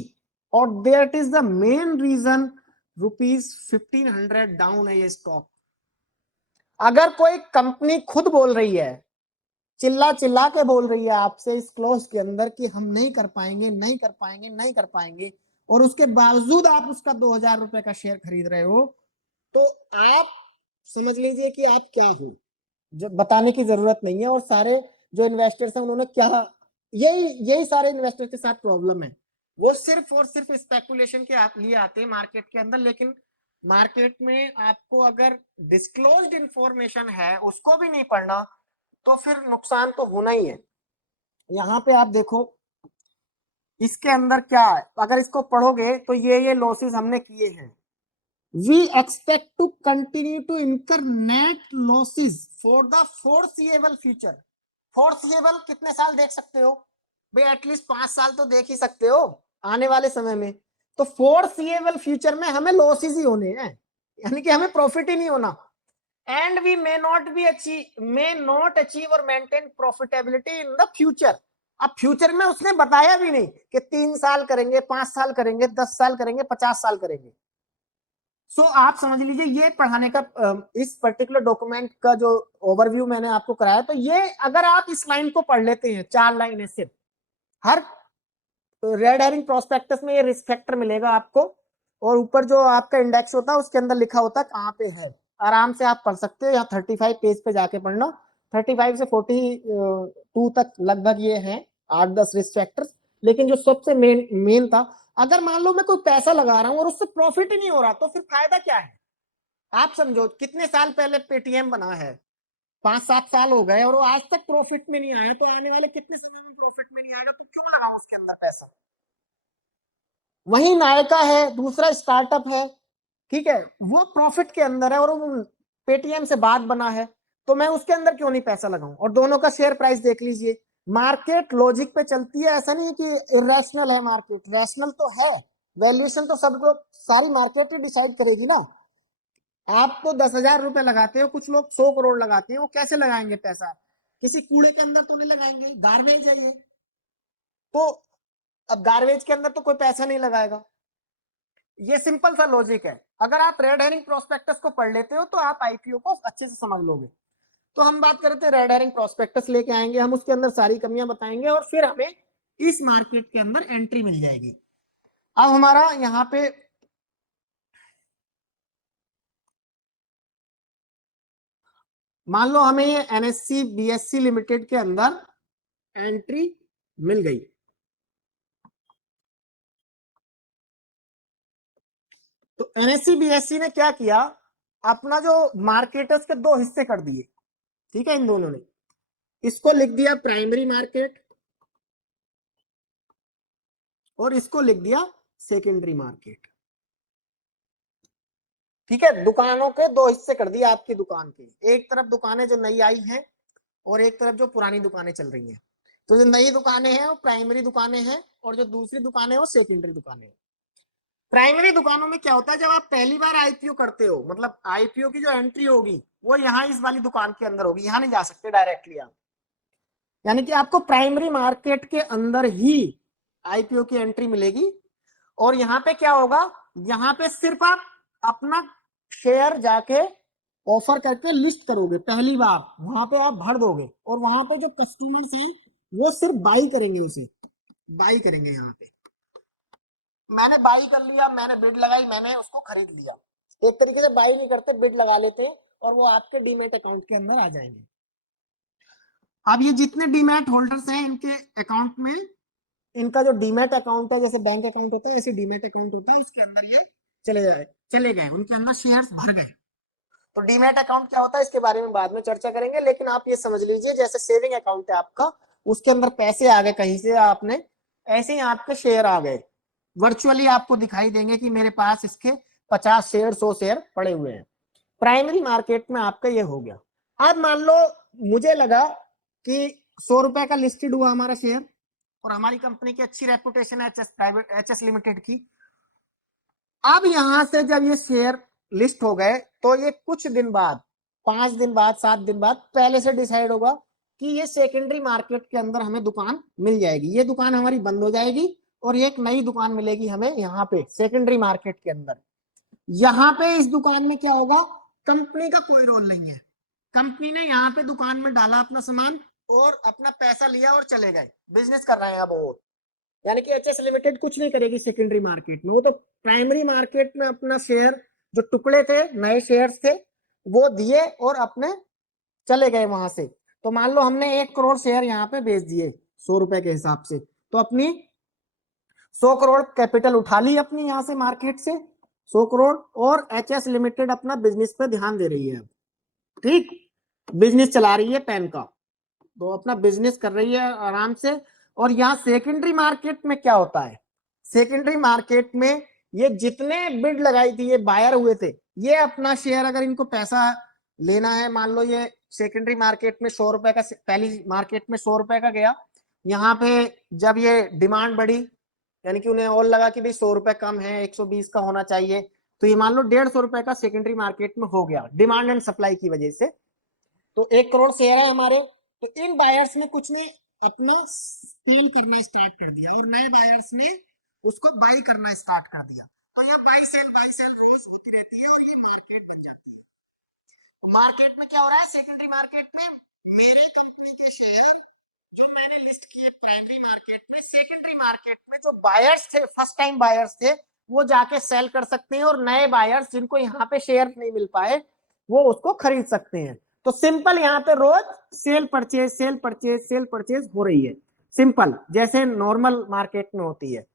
or that is the main reason rupees 1500 down है ये स्टॉक। अगर कोई कंपनी खुद बोल रही है, चिल्ला चिल्ला के बोल रही है आपसे इस क्लोज के अंदर कि हम नहीं कर पाएंगे, नहीं कर पाएंगे, नहीं कर पाएंगे, और उसके बावजूद आप उसका 2000 रुपए का शेयर खरीद रहे हो, तो आप समझ लीजिए कि आप क्या हो, जो बताने की जरूरत नहीं है। और सारे जो इन्वेस्टर्स हैं उन्होंने क्या, यही यही सारे इन्वेस्टर के साथ प्रॉब्लम है, वो सिर्फ और सिर्फ स्पेकुलेशन के लिए आते हैं मार्केट के अंदर, लेकिन मार्केट में आपको अगर डिस्क्लोज्ड इंफॉर्मेशन है उसको भी नहीं पढ़ना तो फिर नुकसान तो होना ही है। यहाँ पे आप देखो इसके अंदर क्या है, अगर इसको पढ़ोगे तो ये लॉसेस हमने किए हैं। We expect to continue to incur net losses for the foreseeable future. Foreseeable कितने साल देख सकते हो भाई, एटलीस्ट 5 साल तो देख ही सकते हो आने वाले समय में। तो foreseeable फ्यूचर में हमें लॉसेस ही होने हैं, यानी कि हमें प्रॉफिट ही नहीं होना। And we may not achieve or maintain profitability in the future. अब फ्यूचर में उसने बताया भी नहीं कि 3 साल करेंगे, 5 साल करेंगे, 10 साल करेंगे, 50 साल करेंगे। सो आप समझ लीजिए ये पढ़ाने का इस पर्टिकुलर डॉक्यूमेंट का जो ओवरव्यू मैंने आपको कराया, तो ये अगर आप इस लाइन को पढ़ लेते हैं, 4 लाइन है सिर्फ, हर रेड हेरिंग प्रोस्पेक्टस में ये रिस्क फैक्टर मिलेगा आपको, और ऊपर जो आपका इंडेक्स होता है उसके अंदर लिखा होता है कहाँ पे है, आराम से आप पढ़ सकते हो। यहाँ 35 पेज पे जाके पढ़ना, 35 से 42 तक लगभग ये है 8-10 रिस्क फैक्टर्स। लेकिन जो सबसे मेन था, अगर मान लो मैं कोई पैसा लगा रहा हूं और उससे प्रॉफिट ही नहीं हो रहा तो फिर फायदा क्या है। आप समझो कितने साल पहले पेटीएम बना है, 5-7 साल हो गए और वो आज तक प्रॉफिट में नहीं आया, तो आने वाले कितने समय में प्रॉफिट में नहीं आएगा, तो क्यों लगाऊं उसके अंदर पैसा। वही नायका है, दूसरा स्टार्टअप है, ठीक है, वो प्रॉफिट के अंदर है और वो पेटीएम से बाद बना है, तो मैं उसके अंदर क्यों नहीं पैसा लगाऊं। और दोनों का शेयर प्राइस देख लीजिए, मार्केट लॉजिक पे चलती है, ऐसा नहीं है कि इरेशनल है मार्केट, रैशनल तो है। वैल्यूएशन तो सबको सारी मार्केट ही डिसाइड करेगी ना। आप तो 10,000 रुपए लगाते हो, कुछ लोग 100 करोड़ लगाते हैं, वो कैसे लगाएंगे पैसा, किसी कूड़े के अंदर तो नहीं लगाएंगे, गार्बेज है ये। तो अब गार्बेज के अंदर तो कोई पैसा नहीं लगाएगा, ये सिंपल सा लॉजिक है। अगर आप रेड हेरिंग प्रोस्पेक्टस को पढ़ लेते हो तो आप आईपीओ को अच्छे से समझ लोगे। तो हम बात कर रहे थे, रेड हेरिंग प्रोस्पेक्टस लेके आएंगे हम, उसके अंदर सारी कमियां बताएंगे और फिर हमें इस मार्केट के अंदर एंट्री मिल जाएगी। अब हमारा यहाँ पे मान लो हमें ये एनएससी बीएससी लिमिटेड के अंदर एंट्री मिल गई। तो एनएससी बीएससी ने क्या किया, अपना जो मार्केट है उसके दो हिस्से कर दिए, ठीक है, इन दोनों ने, इसको लिख दिया प्राइमरी मार्केट और इसको लिख दिया सेकेंडरी मार्केट। ठीक है, दुकानों के दो हिस्से कर दिए आपकी दुकान के, एक तरफ दुकानें जो नई आई हैं और एक तरफ जो पुरानी दुकानें चल रही हैं। तो जो नई दुकानें हैं वो प्राइमरी दुकानें हैं और जो दूसरी दुकानें हैं वो सेकेंडरी दुकानें हैं। प्राइमरी दुकानों में क्या होता है, जब आप पहली बार आईपीओ करते हो, मतलब आईपीओ की जो एंट्री होगी वो यहाँ इस वाली दुकान के अंदर होगी, यहाँ नहीं जा सकते डायरेक्टली आप, यानी कि आपको प्राइमरी मार्केट के अंदर ही आईपीओ की एंट्री मिलेगी। और यहाँ पे क्या होगा, यहाँ पे सिर्फ आप अपना शेयर जाके ऑफर करके लिस्ट करोगे पहली बार, वहां पे आप भर दोगे और वहां पे जो कस्टमर्स हैं वो सिर्फ बाई करेंगे, उसे बाई करेंगे। यहाँ पे मैंने बाई कर लिया, मैंने बिड लगाई, मैंने उसको खरीद लिया, एक तरीके से बाई नहीं करते, बिड लगा लेते हैं और वो आपके डीमेट अकाउंट के अंदर आ जाएंगे। अब ये जितने डीमेट होल्डर्स हैं इनके अकाउंट में, इनका जो डीमेट अकाउंट है, जैसे बैंक अकाउंट होता है ऐसे डीमेट अकाउंट होता है, उसके अंदर ये चले गए, उनके अंदर शेयर्स भर गए। तो डीमेट अकाउंट क्या होता है इसके बारे में बाद में चर्चा करेंगे, लेकिन आप ये समझ लीजिए जैसे सेविंग अकाउंट है आपका, उसके अंदर पैसे आ गए कहीं से आपने, ऐसे ही आपके शेयर आ गए, वर्चुअली आपको दिखाई देंगे कि मेरे पास इसके 50 शेयर 100 शेयर पड़े हुए हैं। प्राइमरी मार्केट में आपका ये हो गया। अब मान लो मुझे लगा कि 100 रुपए का लिस्टेड हुआ हमारा शेयर और हमारी कंपनी की अच्छी रेपुटेशन है एचएस लिमिटेड की। अब यहां से जब ये शेयर लिस्ट हो गए तो ये कुछ दिन बाद, 5 दिन बाद 7 दिन बाद पहले से डिसाइड होगा कि ये सेकेंडरी मार्केट के अंदर हमें दुकान मिल जाएगी, ये दुकान हमारी बंद हो जाएगी और एक नई दुकान मिलेगी हमें यहाँ पे सेकेंडरी मार्केट के अंदर। यहाँ पे इस दुकान में क्या होगा, कंपनी का कोई रोल नहीं है, कंपनी ने यहाँ पे दुकान में डाला अपना सामान और अपना पैसा लिया और चले गए, बिजनेस कर रहे हैं अब वो, यानी कि एचएस लिमिटेड कुछ नहीं करेगी सेकेंडरी मार्केट में, वो तो प्राइमरी मार्केट में अपना शेयर जो टुकड़े थे नए शेयर्स थे वो दिए और अपने चले गए वहां से। तो मान लो हमने 1 करोड़ शेयर यहाँ पे बेच दिए 100 रुपए के हिसाब से, तो अपनी 100 करोड़ कैपिटल उठा ली अपनी यहाँ से मार्केट से 100 करोड़, और एचएस लिमिटेड अपना बिजनेस पे ध्यान दे रही है, ठीक, बिजनेस चला रही है पेन का, तो अपना बिजनेस कर रही है आराम से। और यहाँ सेकेंडरी मार्केट में क्या होता है, सेकेंडरी मार्केट में ये जितने बिड लगाई थी ये बायर हुए थे, ये अपना शेयर अगर इनको पैसा लेना है, मान लो ये सेकेंडरी मार्केट में 100 रुपए का, पहली मार्केट में 100 रुपए का गया, यहाँ पे जब ये डिमांड बढ़ी, यानी कि उन्हें और लगा कि भाई 100 रुपए कम है 120 का होना चाहिए, तो ये मान लो 150 रुपए का सेकेंडरी मार्केट में हो गया डिमांड एंड सप्लाई की वजह से। तो 1 करोड़ शेयर है हमारे, तो इन बायर्स ने कुछ ने अपना सेल करना स्टार्ट कर दिया और नए बायर्स ने उसको बाई करना स्टार्ट कर दिया, तो यह बाई सेल रोज होती रहती है और ये मार्केट बन जाती है। मार्केट में क्या हो रहा है, सेकेंडरी मार्केट में मेरे कंपनी के शेयर जो मैंने लिस्ट किए प्राइमरी मार्केट में, सेकेंडरी मार्केट में जो बायर्स थे, फर्स्ट टाइम बायर्स थे, वो जाके सेल कर सकते हैं और नए बायर्स जिनको यहाँ पे शेयर नहीं मिल पाए वो उसको खरीद सकते हैं। तो सिंपल यहाँ पे रोज sale purchase sale purchase sale purchase हो रही है, सिंपल जैसे नॉर्मल मार्केट में होती है।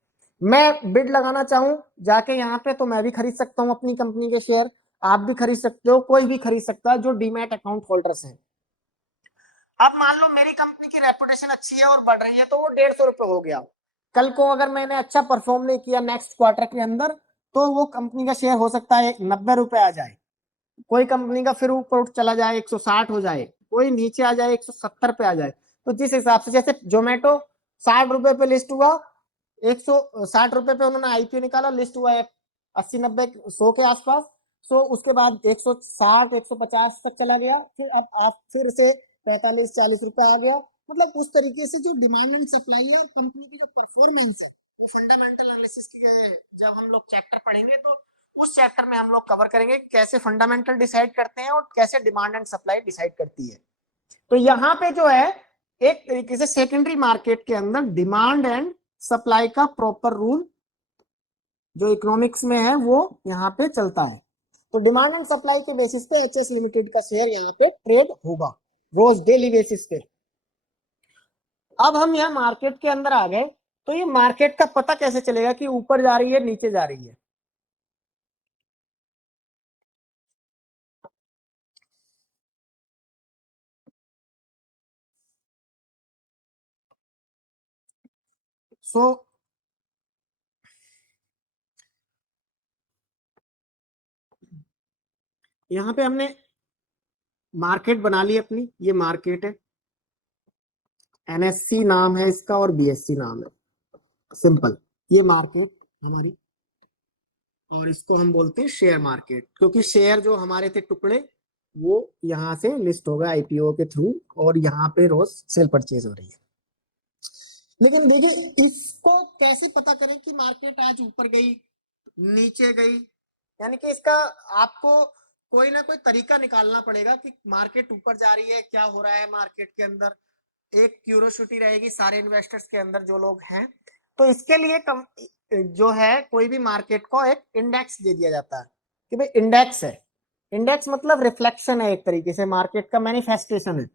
मैं बिड लगाना चाहूं जाके यहाँ पे तो मैं भी खरीद सकता हूँ अपनी कंपनी के शेयर, आप भी खरीद सकते हो, कोई भी खरीद सकता है जो डीमैट अकाउंट होल्डर्स हैं। अब मान लो मेरी कंपनी की रेपुटेशन अच्छी है और बढ़ रही है तो वो 150 रुपए हो गया, कल को अगर मैंने अच्छा परफॉर्म नहीं किया नेक्स्ट क्वार्टर के अंदर तो वो कंपनी का शेयर हो सकता है 90 रुपए आ जाए, कोई कंपनी का फिर ऊपर उठ चला जाए 160 हो जाए, कोई नीचे आ जाए 170 पे आ जाए। तो जिस हिसाब से जैसे जोमेटो 60 रुपए पे लिस्ट हुआ, 160 रुपए पे उन्होंने आईपीओ निकाला, लिस्ट हुआ 80 90 100 के आसपास, सो उसके बाद 160 150 तक चला गया, फिर अब आप फिर से 45 40 रुपए आ गया। मतलब उस तरीके से जो डिमांड एंड सप्लाई है और कंपनी की जो परफॉर्मेंस है वो फंडामेंटल एनालिसिस की जब हम लोग चैप्टर पढ़ेंगे तो उस चैप्टर में हम लोग कवर करेंगे कि कैसे फंडामेंटल डिसाइड करते हैं और कैसे डिमांड एंड सप्लाई डिसाइड करती है। तो यहाँ पे जो है एक तरीके से सेकेंडरी मार्केट के अंदर डिमांड एंड सप्लाई का प्रॉपर रूल जो इकोनॉमिक्स में है वो यहाँ पे चलता है। तो डिमांड एंड सप्लाई के बेसिस पे एचएस लिमिटेड का शेयर यहाँ पे ट्रेड होगा रोज डेली बेसिस पे। अब हम यहाँ मार्केट के अंदर आ गए, तो ये मार्केट का पता कैसे चलेगा कि ऊपर जा रही है नीचे जा रही है? सो यहाँ पे हमने मार्केट बना ली अपनी, ये मार्केट है, एनएससी नाम है इसका और बीएससी नाम है, सिंपल। ये मार्केट हमारी, और इसको हम बोलते हैं शेयर मार्केट, क्योंकि शेयर जो हमारे थे टुकड़े वो यहाँ से लिस्ट हो गए आईपीओ के थ्रू, और यहाँ पे रोज सेल परचेज हो रही है। लेकिन देखिए इसको कैसे पता करें कि मार्केट आज ऊपर गई नीचे गई, यानी कि इसका आपको कोई ना कोई तरीका निकालना पड़ेगा कि मार्केट ऊपर जा रही है, क्या हो रहा है मार्केट के अंदर। एक क्यूरोसिटी रहेगी सारे इन्वेस्टर्स के अंदर जो लोग हैं, तो इसके लिए जो है कोई भी मार्केट को एक इंडेक्स दे दिया जाता है कि भाई इंडेक्स है। इंडेक्स मतलब रिफ्लेक्शन है, एक तरीके से मार्केट का मैनिफेस्टेशन है।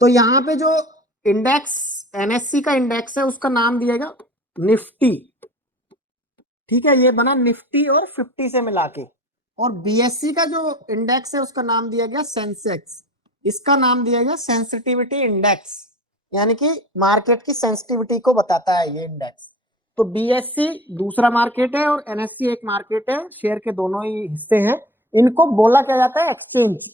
तो यहाँ पे जो इंडेक्स एनएससी का इंडेक्स है उसका नाम दिएगा निफ्टी, ठीक है, ये बना निफ्टी और 50 से मिला के। और बीएससी का जो इंडेक्स है उसका नाम दिया गया सेंसेक्स, इसका नाम दिया गया सेंसिटिविटी इंडेक्स, यानी कि मार्केट की सेंसिटिविटी को बताता है ये इंडेक्स। तो बीएससी दूसरा मार्केट है और एनएससी एक मार्केट है, शेयर के दोनों ही हिस्से हैं। इनको बोला क्या जाता है? एक्सचेंज,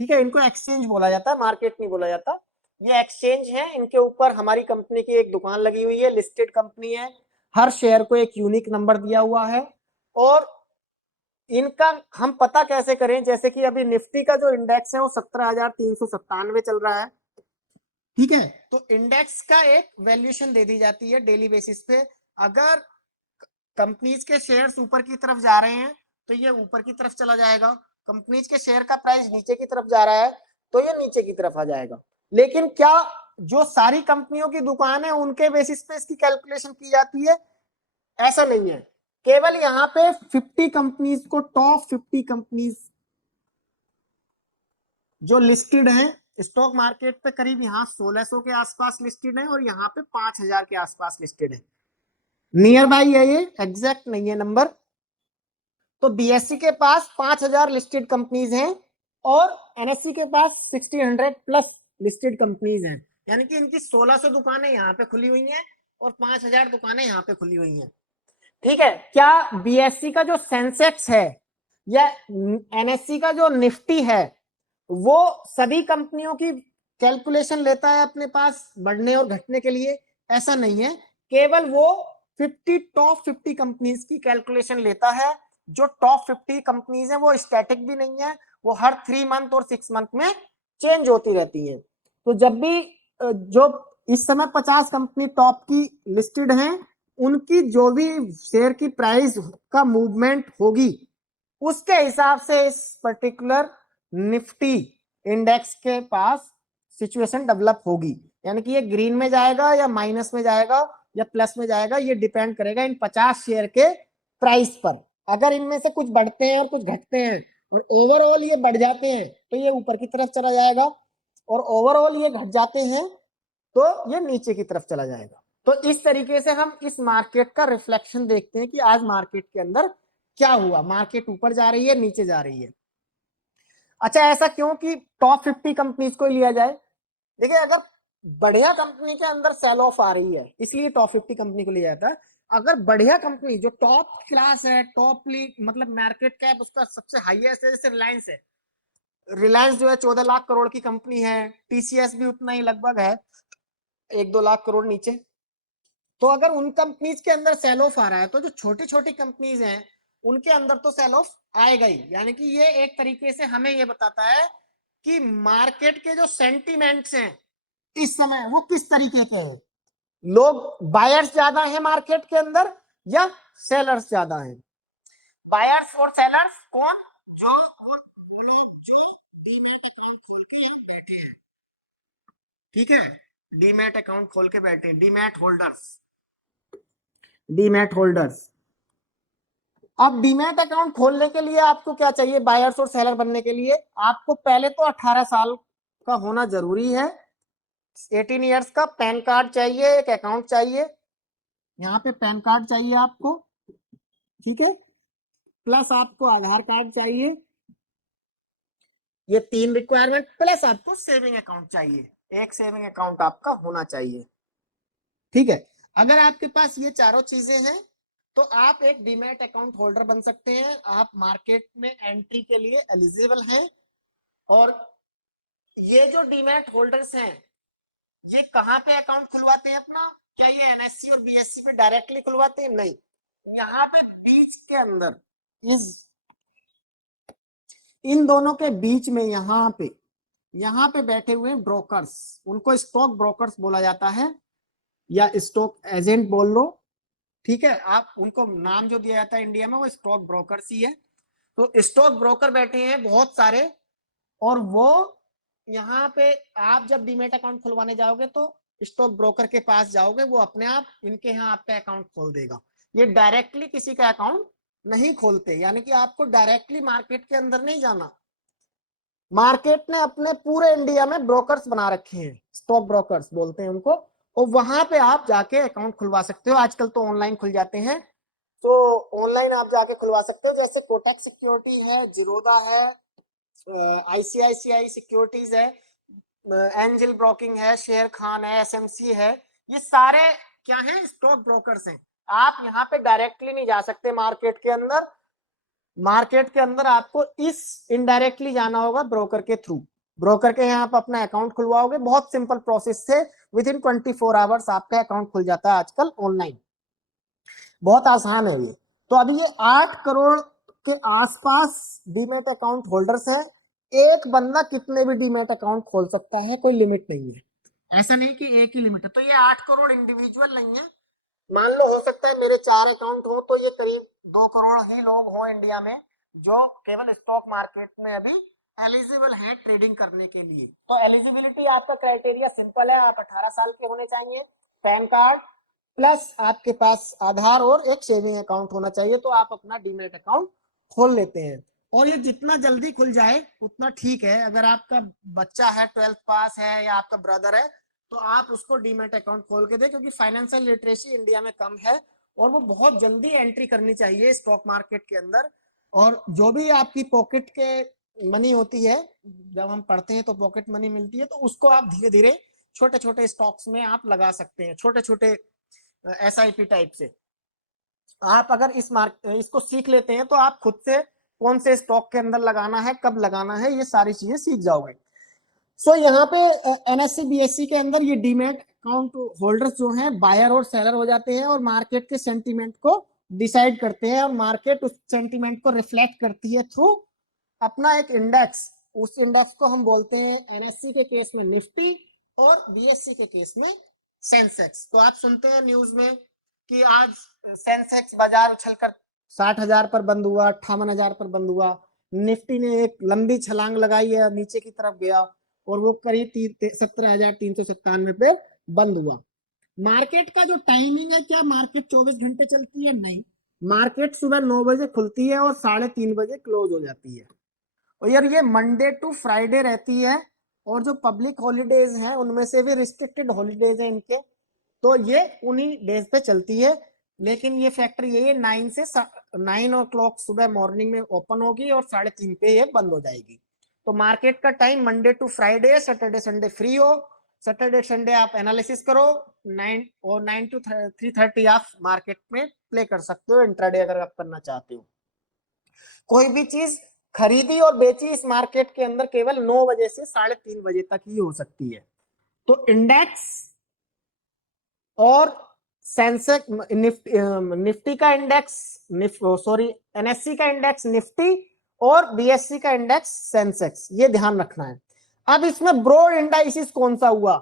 ठीक है, इनको एक्सचेंज बोला जाता है, मार्केट नहीं बोला जाता। ये एक्सचेंज है, इनके ऊपर हमारी कंपनी की एक दुकान लगी हुई है, लिस्टेड कंपनी है, हर शेयर को एक यूनिक नंबर दिया हुआ है। और इनका हम पता कैसे करें? जैसे कि अभी निफ्टी का जो इंडेक्स है वो 17,397 चल रहा है, ठीक है, तो इंडेक्स का एक वैल्यूएशन दे दी जाती है डेली बेसिस पे। अगर कंपनीज के शेयर्स ऊपर की तरफ जा रहे हैं तो ये ऊपर की तरफ चला जाएगा, कंपनीज के शेयर का प्राइस नीचे की तरफ जा रहा है तो ये नीचे की तरफ आ जाएगा। लेकिन क्या जो सारी कंपनियों की दुकान है उनके बेसिस पे इसकी कैलकुलेशन की जाती है? ऐसा नहीं है, केवल यहाँ पे 50 कंपनीज को, टॉप 50 कंपनीज जो लिस्टेड हैं स्टॉक मार्केट पे, करीब यहाँ 1600 के आसपास लिस्टेड है और यहाँ पे 5000 के आसपास लिस्टेड है। नियर बाई है, ये एग्जैक्ट नहीं है नंबर। तो बीएससी के पास 5000 लिस्टेड कंपनीज हैं और एनएससी के पास 1600 प्लस लिस्टेड कंपनीज हैं, यानी कि इनकी 1600 दुकानें यहाँ पे खुली हुई हैं और 5000 दुकानें यहाँ पे खुली हुई हैं, ठीक है। क्या बीएससी का जो सेंसेक्स है या एनएससी का जो निफ्टी है वो सभी कंपनियों की कैलकुलेशन लेता है अपने पास बढ़ने और घटने के लिए? ऐसा नहीं है, केवल वो 50 टॉप 50 कंपनीज की कैलकुलेशन लेता है। जो टॉप 50 कंपनीज है वो स्टैटिक भी नहीं है, वो हर 3 मंथ और 6 मंथ में चेंज होती रहती है। तो जब भी जो इस समय 50 कंपनी टॉप की लिस्टेड हैं, उनकी जो भी शेयर की प्राइस का मूवमेंट होगी उसके हिसाब से इस पर्टिकुलर निफ्टी इंडेक्स के पास सिचुएशन डेवलप होगी, यानी कि ये ग्रीन में जाएगा या माइनस में जाएगा या प्लस में जाएगा, ये डिपेंड करेगा इन 50 शेयर के प्राइस पर। अगर इनमें से कुछ बढ़ते हैं और कुछ घटते हैं और ओवरऑल ये बढ़ जाते हैं तो ये ऊपर की तरफ चला जाएगा, और ओवरऑल ये घट जाते हैं तो ये नीचे की तरफ चला जाएगा। तो इस तरीके से हम इस मार्केट का रिफ्लेक्शन देखते हैं कि आज मार्केट के अंदर क्या हुआ, मार्केट ऊपर जा रही है नीचे जा रही है। अच्छा, ऐसा क्यों कि टॉप 50 कंपनीज को लिया जाए? देखिए, अगर बढ़िया कंपनी के अंदर सेल ऑफ आ रही है इसलिए टॉप 50 कंपनी को लिया जाता है। अगर बढ़िया कंपनी जो टॉप क्लास है, टॉप मतलब मार्केट कैप उसका सबसे हाईएस्ट है, जैसे रिलायंस है, रिलायंस जो है 14 लाख करोड़ की कंपनी है, टीसीएस भी उतना ही लगभग है, 1-2 लाख करोड़ नीचे। तो अगर उन कंपनीज के अंदर सेल ऑफ आ रहा है तो जो छोटी छोटी कंपनीज हैं उनके अंदर तो सेल ऑफ आएगा ही, यानी कि ये एक तरीके से हमें ये बताता है कि मार्केट के जो सेंटीमेंट्स हैं इस समय वो किस तरीके के हैं। लोग बायर्स ज्यादा हैं मार्केट के अंदर या सेलर्स ज्यादा हैं? बायर्स और सेलर्स कौन? जो वो लोग जो डीमैट अकाउंट खोल के यहाँ बैठे हैं, ठीक है, डीमैट अकाउंट खोल के बैठे हैं, डीमैट होल्डर्स, डीमैट होल्डर्स। अब डीमैट अकाउंट खोलने के लिए आपको क्या चाहिए? बायर्स और सेलर बनने के लिए आपको पहले तो 18 साल का होना जरूरी है, 18 ईयर्स का पैन कार्ड चाहिए, एक अकाउंट चाहिए, यहाँ पे पैन कार्ड चाहिए आपको, ठीक है, प्लस आपको आधार कार्ड चाहिए, ये 3 रिक्वायरमेंट, प्लस आपको सेविंग अकाउंट चाहिए, एक सेविंग अकाउंट आपका होना चाहिए, ठीक है। अगर आपके पास ये चारों चीजें हैं तो आप एक डीमैट अकाउंट होल्डर बन सकते हैं, आप मार्केट में एंट्री के लिए एलिजिबल हैं। और ये जो डीमैट होल्डर्स हैं ये कहाँ पे अकाउंट खुलवाते हैं अपना? क्या ये एनएससी और बीएससी पे डायरेक्टली खुलवाते हैं? नहीं, यहाँ पे बीच के अंदर इस इन दोनों के बीच में यहाँ पे बैठे हुए ब्रोकर्स, उनको स्टॉक ब्रोकर्स बोला जाता है या स्टॉक एजेंट बोल लो, ठीक है। आप उनको नाम जो दिया जाता है इंडिया में वो स्टॉक ब्रोकर्स ही है। तो स्टॉक ब्रोकर बैठे हैं बहुत सारे, और वो यहाँ पे आप जब डीमेट अकाउंट खुलवाने जाओगे तो स्टॉक ब्रोकर के पास जाओगे, वो अपने आप इनके यहाँ आपका अकाउंट खोल देगा। ये डायरेक्टली किसी का अकाउंट नहीं खोलते, यानी कि आपको डायरेक्टली मार्केट के अंदर नहीं जाना। मार्केट ने अपने पूरे इंडिया में ब्रोकर्स बना रखे हैं, स्टॉक ब्रोकर्स बोलते हैं उनको, और वहां पे आप जाके अकाउंट खुलवा सकते हो। आजकल तो ऑनलाइन खुल जाते हैं, तो ऑनलाइन आप जाके खुलवा सकते हो, जैसे कोटक सिक्योरिटी है, जीरोधा है, आईसीआईसीआई सिक्योरिटीज है, एंजल ब्रोकिंग है, शेर खान है, एसएमसी है, ये सारे क्या है? स्टॉक ब्रोकर्स हैं। आप यहाँ पे डायरेक्टली नहीं जा सकते मार्केट के अंदर, मार्केट के अंदर आपको इस इनडायरेक्टली जाना होगा ब्रोकर के थ्रू। ब्रोकर के यहाँ आप अपना अकाउंट खुलवाओगे, बहुत सिंपल प्रोसेस से विद इन 24 आवर्स आपका अकाउंट खुल जाता है आजकल ऑनलाइन, बहुत आसान है ये। तो अभी ये 8 करोड़ के आसपास डीमेट अकाउंट होल्डर्स है। एक बंदा कितने भी डीमेट अकाउंट खोल सकता है, कोई लिमिट नहीं है, ऐसा नहीं कि एक ही लिमिट है। तो ये 8 करोड़ इंडिविजुअल नहीं है, मान लो हो सकता है मेरे 4 अकाउंट हो तो ये करीब 2 करोड़ ही लोग हो इंडिया में जो केवल स्टॉक मार्केट में अभी एलिजिबल हैं ट्रेडिंग करने के लिए। तो एलिजिबिलिटी आपका क्राइटेरिया सिंपल है, आप 18 साल के होने चाहिए, पैन कार्ड प्लस आपके पास आधार और एक सेविंग अकाउंट होना चाहिए, तो आप अपना डीमैट अकाउंट खोल लेते हैं। और ये जितना जल्दी खुल जाए उतना ठीक है। अगर आपका बच्चा है 12th पास है या आपका ब्रदर है तो आप उसको डीमैट अकाउंट खोल के दे, क्योंकि फाइनेंशियल लिटरेसी इंडिया में कम है और वो बहुत जल्दी एंट्री करनी चाहिए स्टॉक मार्केट के अंदर। और जो भी आपकी पॉकेट के मनी होती है, जब हम पढ़ते हैं तो पॉकेट मनी मिलती है, तो उसको आप धीरे धीरे छोटे छोटे स्टॉक्स में आप लगा सकते हैं, छोटे छोटे एसआईपी टाइप से। आप अगर इसको सीख लेते हैं तो आप खुद से कौन से स्टॉक के अंदर लगाना है, कब लगाना है, ये सारी चीजें सीख जाओगे। सो यहाँ पे एनएससी बीएससी के अंदर ये डीमैट अकाउंट होल्डर्स जो हैं बायर और सेलर हो जाते हैं और मार्केट के सेंटीमेंट को डिसाइड करते हैं, और मार्केट उस सेंटीमेंट को रिफ्लेक्ट करती है थ्रू अपना एक इंडेक्स। उस इंडेक्स को हम बोलते हैं एनएससी के केस में निफ्टी और बीएससी के केस में सेंसेक्स। तो आप सुनते हैं न्यूज में कि आज सेंसेक्स बाजार उछलकर 60,000 पर बंद हुआ, 58,000 पर बंद हुआ। निफ्टी ने एक लंबी छलांग लगाई है, नीचे की तरफ गया और वो करीब 17,397 पे बंद हुआ। मार्केट का जो टाइमिंग है, क्या मार्केट 24 घंटे चलती है? नहीं, मार्केट सुबह 9 बजे खुलती है और 3:30 बजे क्लोज हो जाती है। और यार ये मंडे टू फ्राइडे रहती है, और जो पब्लिक हॉलीडेज हैं उनमें से भी रिस्ट्रिक्टेड हॉलीडेज हैं इनके, तो ये उन्हीं डेज पे चलती है। लेकिन ये फैक्टर यही है, 9 सुबह मॉर्निंग में ओपन होगी और 3:30 पे ये बंद हो जाएगी। तो मार्केट का time Monday to Friday, Saturday Sunday free हो, सैटरडे संडे आप एनालिसिस करो, 9 to 3:30 आप मार्केट में प्ले कर सकते हो इंट्राडे अगर आप करना चाहते हो। कोई भी चीज खरीदी और बेची इस मार्केट के अंदर केवल 9 बजे से 3:30 बजे तक ही हो सकती है। तो इंडेक्स और सेंसेक्स निफ्टी का इंडेक्स एनएससी का इंडेक्स निफ्टी और बीएससी का इंडेक्स सेंसेक्स, ये ध्यान रखना है। अब इसमें ब्रॉड इंडाइसिस कौन सा हुआ?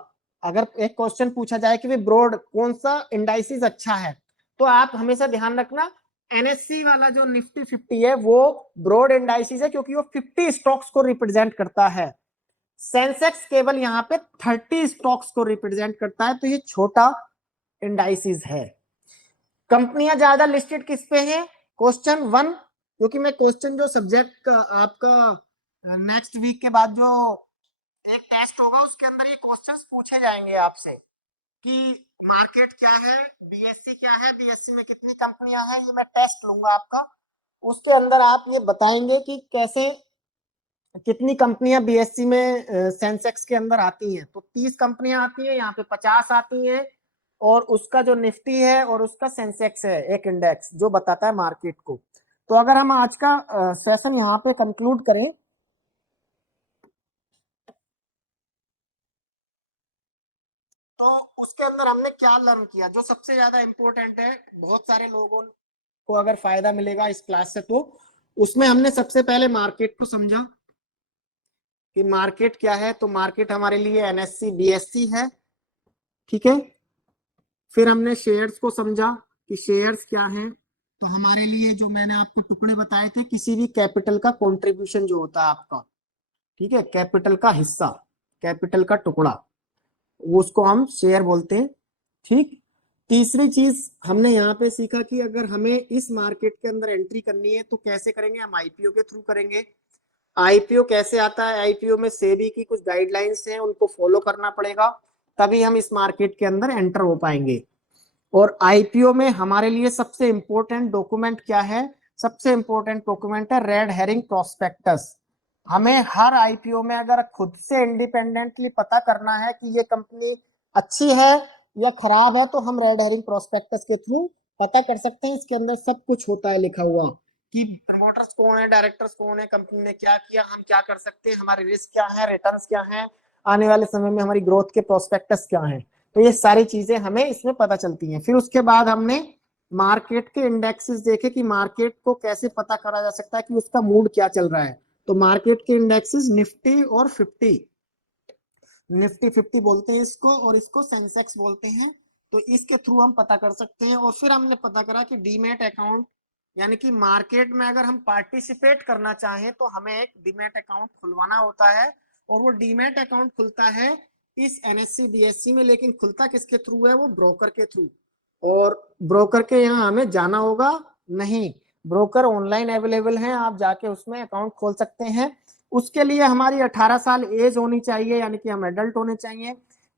अगर एक क्वेश्चन पूछा जाए कि ब्रॉड कौन सा इंडाइसिस अच्छा है, तो आप हमेशा ध्यान रखना एनएससी वाला जो निफ्टी 50 है वो ब्रॉड इंडाइसिस है, क्योंकि वो 50 स्टॉक्स को रिप्रेजेंट करता है। सेंसेक्स केवल यहाँ पे 30 स्टॉक्स को रिप्रेजेंट करता है, तो ये छोटा इंडाइसिस है। कंपनियां ज्यादा लिस्टेड किस पे है? क्वेश्चन 1, क्योंकि मैं क्वेश्चन जो सब्जेक्ट का आपका नेक्स्ट वीक के बाद जो एक टेस्ट होगा, उसके अंदर ये क्वेश्चंस पूछे जाएंगे आपसे कि मार्केट क्या है, बीएससी क्या है, बीएससी में कितनी कंपनियां हैं, ये मैं टेस्ट लूंगा आपका। उसके अंदर आप ये बताएंगे कि कैसे कितनी कंपनियां बीएससी में सेंसेक्स के अंदर आती हैं। तो 30 कंपनियां आती हैं, यहाँ पे 50 आती हैं, और उसका जो निफ्टी है और उसका सेंसेक्स है एक इंडेक्स जो बताता है मार्केट को। तो अगर हम आज का सेशन यहाँ पे कंक्लूड करें, तो उसके अंदर हमने क्या लर्न किया जो सबसे ज्यादा इंपॉर्टेंट है, बहुत सारे लोगों को अगर फायदा मिलेगा इस क्लास से, तो उसमें हमने सबसे पहले मार्केट को समझा कि मार्केट क्या है। तो मार्केट हमारे लिए एनएससी बीएससी है, ठीक है। फिर हमने शेयर्स को समझा कि शेयर्स क्या है। तो हमारे लिए जो मैंने आपको टुकड़े बताए थे, किसी भी कैपिटल का कंट्रीब्यूशन जो होता है आपका, ठीक है, कैपिटल का हिस्सा, कैपिटल का टुकड़ा, वो उसको हम शेयर बोलते हैं, ठीक। तीसरी चीज हमने यहाँ पे सीखा कि अगर हमें इस मार्केट के अंदर एंट्री करनी है तो कैसे करेंगे, हम आईपीओ के थ्रू करेंगे। आईपीओ कैसे आता है, आईपीओ में सेबी की कुछ गाइडलाइंस हैं, उनको फॉलो करना पड़ेगा, तभी हम इस मार्केट के अंदर एंटर हो पाएंगे। और आईपीओ में हमारे लिए सबसे इंपॉर्टेंट डॉक्यूमेंट क्या है, सबसे इंपॉर्टेंट डॉक्यूमेंट है रेड हेरिंग प्रोस्पेक्टस। हमें हर आईपीओ में अगर खुद से इंडिपेंडेंटली पता करना है कि ये कंपनी अच्छी है या खराब है, तो हम रेड हेरिंग प्रोस्पेक्टस के थ्रू पता कर सकते हैं। इसके अंदर सब कुछ होता है लिखा हुआ कि प्रमोटर्स कौन है, डायरेक्टर्स कौन है, कंपनी ने क्या किया, हम क्या कर सकते हैं, हमारे रिस्क क्या है, रिटर्न्स क्या है, आने वाले समय में हमारी ग्रोथ के प्रोस्पेक्टस क्या है। तो ये सारी चीजें हमें इसमें पता चलती हैं। फिर उसके बाद हमने मार्केट के इंडेक्सेस देखे कि मार्केट को कैसे पता करा जा सकता है कि उसका मूड क्या चल रहा है। तो मार्केट के इंडेक्सेस निफ्टी और 50, निफ्टी 50 बोलते हैं इसको, और इसको सेंसेक्स बोलते हैं। तो इसके थ्रू हम पता कर सकते हैं। और फिर हमने पता करा कि डीमैट अकाउंट, यानी कि मार्केट में अगर हम पार्टिसिपेट करना चाहें तो हमें एक डीमैट अकाउंट खुलवाना होता है, और वो डीमैट अकाउंट खुलता है इस एनएससी बीएससी में, लेकिन खुलता किसके थ्रू है, वो ब्रोकर के थ्रू। और ब्रोकर के यहाँ हमें जाना होगा नहीं, ब्रोकर ऑनलाइन अवेलेबल है, आप जाके उसमें अकाउंट खोल सकते हैं। उसके लिए हमारी 18 साल एज होनी चाहिए, यानी कि हम एडल्ट होने चाहिए,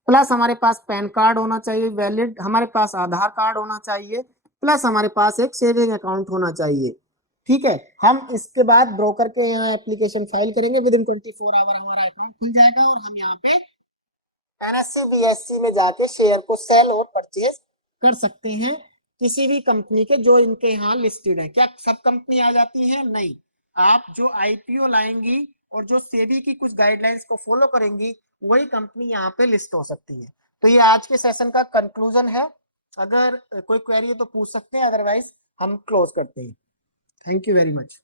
प्लस हमारे पास पैन कार्ड होना चाहिए वैलिड, हमारे पास आधार कार्ड होना चाहिए, प्लस हमारे पास एक सेविंग अकाउंट होना चाहिए, ठीक है। हम इसके बाद ब्रोकर के यहाँ एप्लीकेशन फाइल करेंगे, विद इन 24 आवर हमारा अकाउंट खुल जाएगा, और हम यहाँ पे एनएससी बीएससी में जाके शेयर को सेल और परचेज कर सकते हैं किसी भी कंपनी के जो इनके यहाँ लिस्टेड है। क्या सब कंपनी आ जाती है? नहीं, आप जो आईपीओ लाएंगी और जो सेबी की कुछ गाइडलाइंस को फॉलो करेंगी, वही कंपनी यहाँ पे लिस्ट हो सकती है। तो ये आज के सेशन का कंक्लूजन है। अगर कोई क्वेरी है तो पूछ सकते हैं, अदरवाइज हम क्लोज करते हैं। Thank you very much.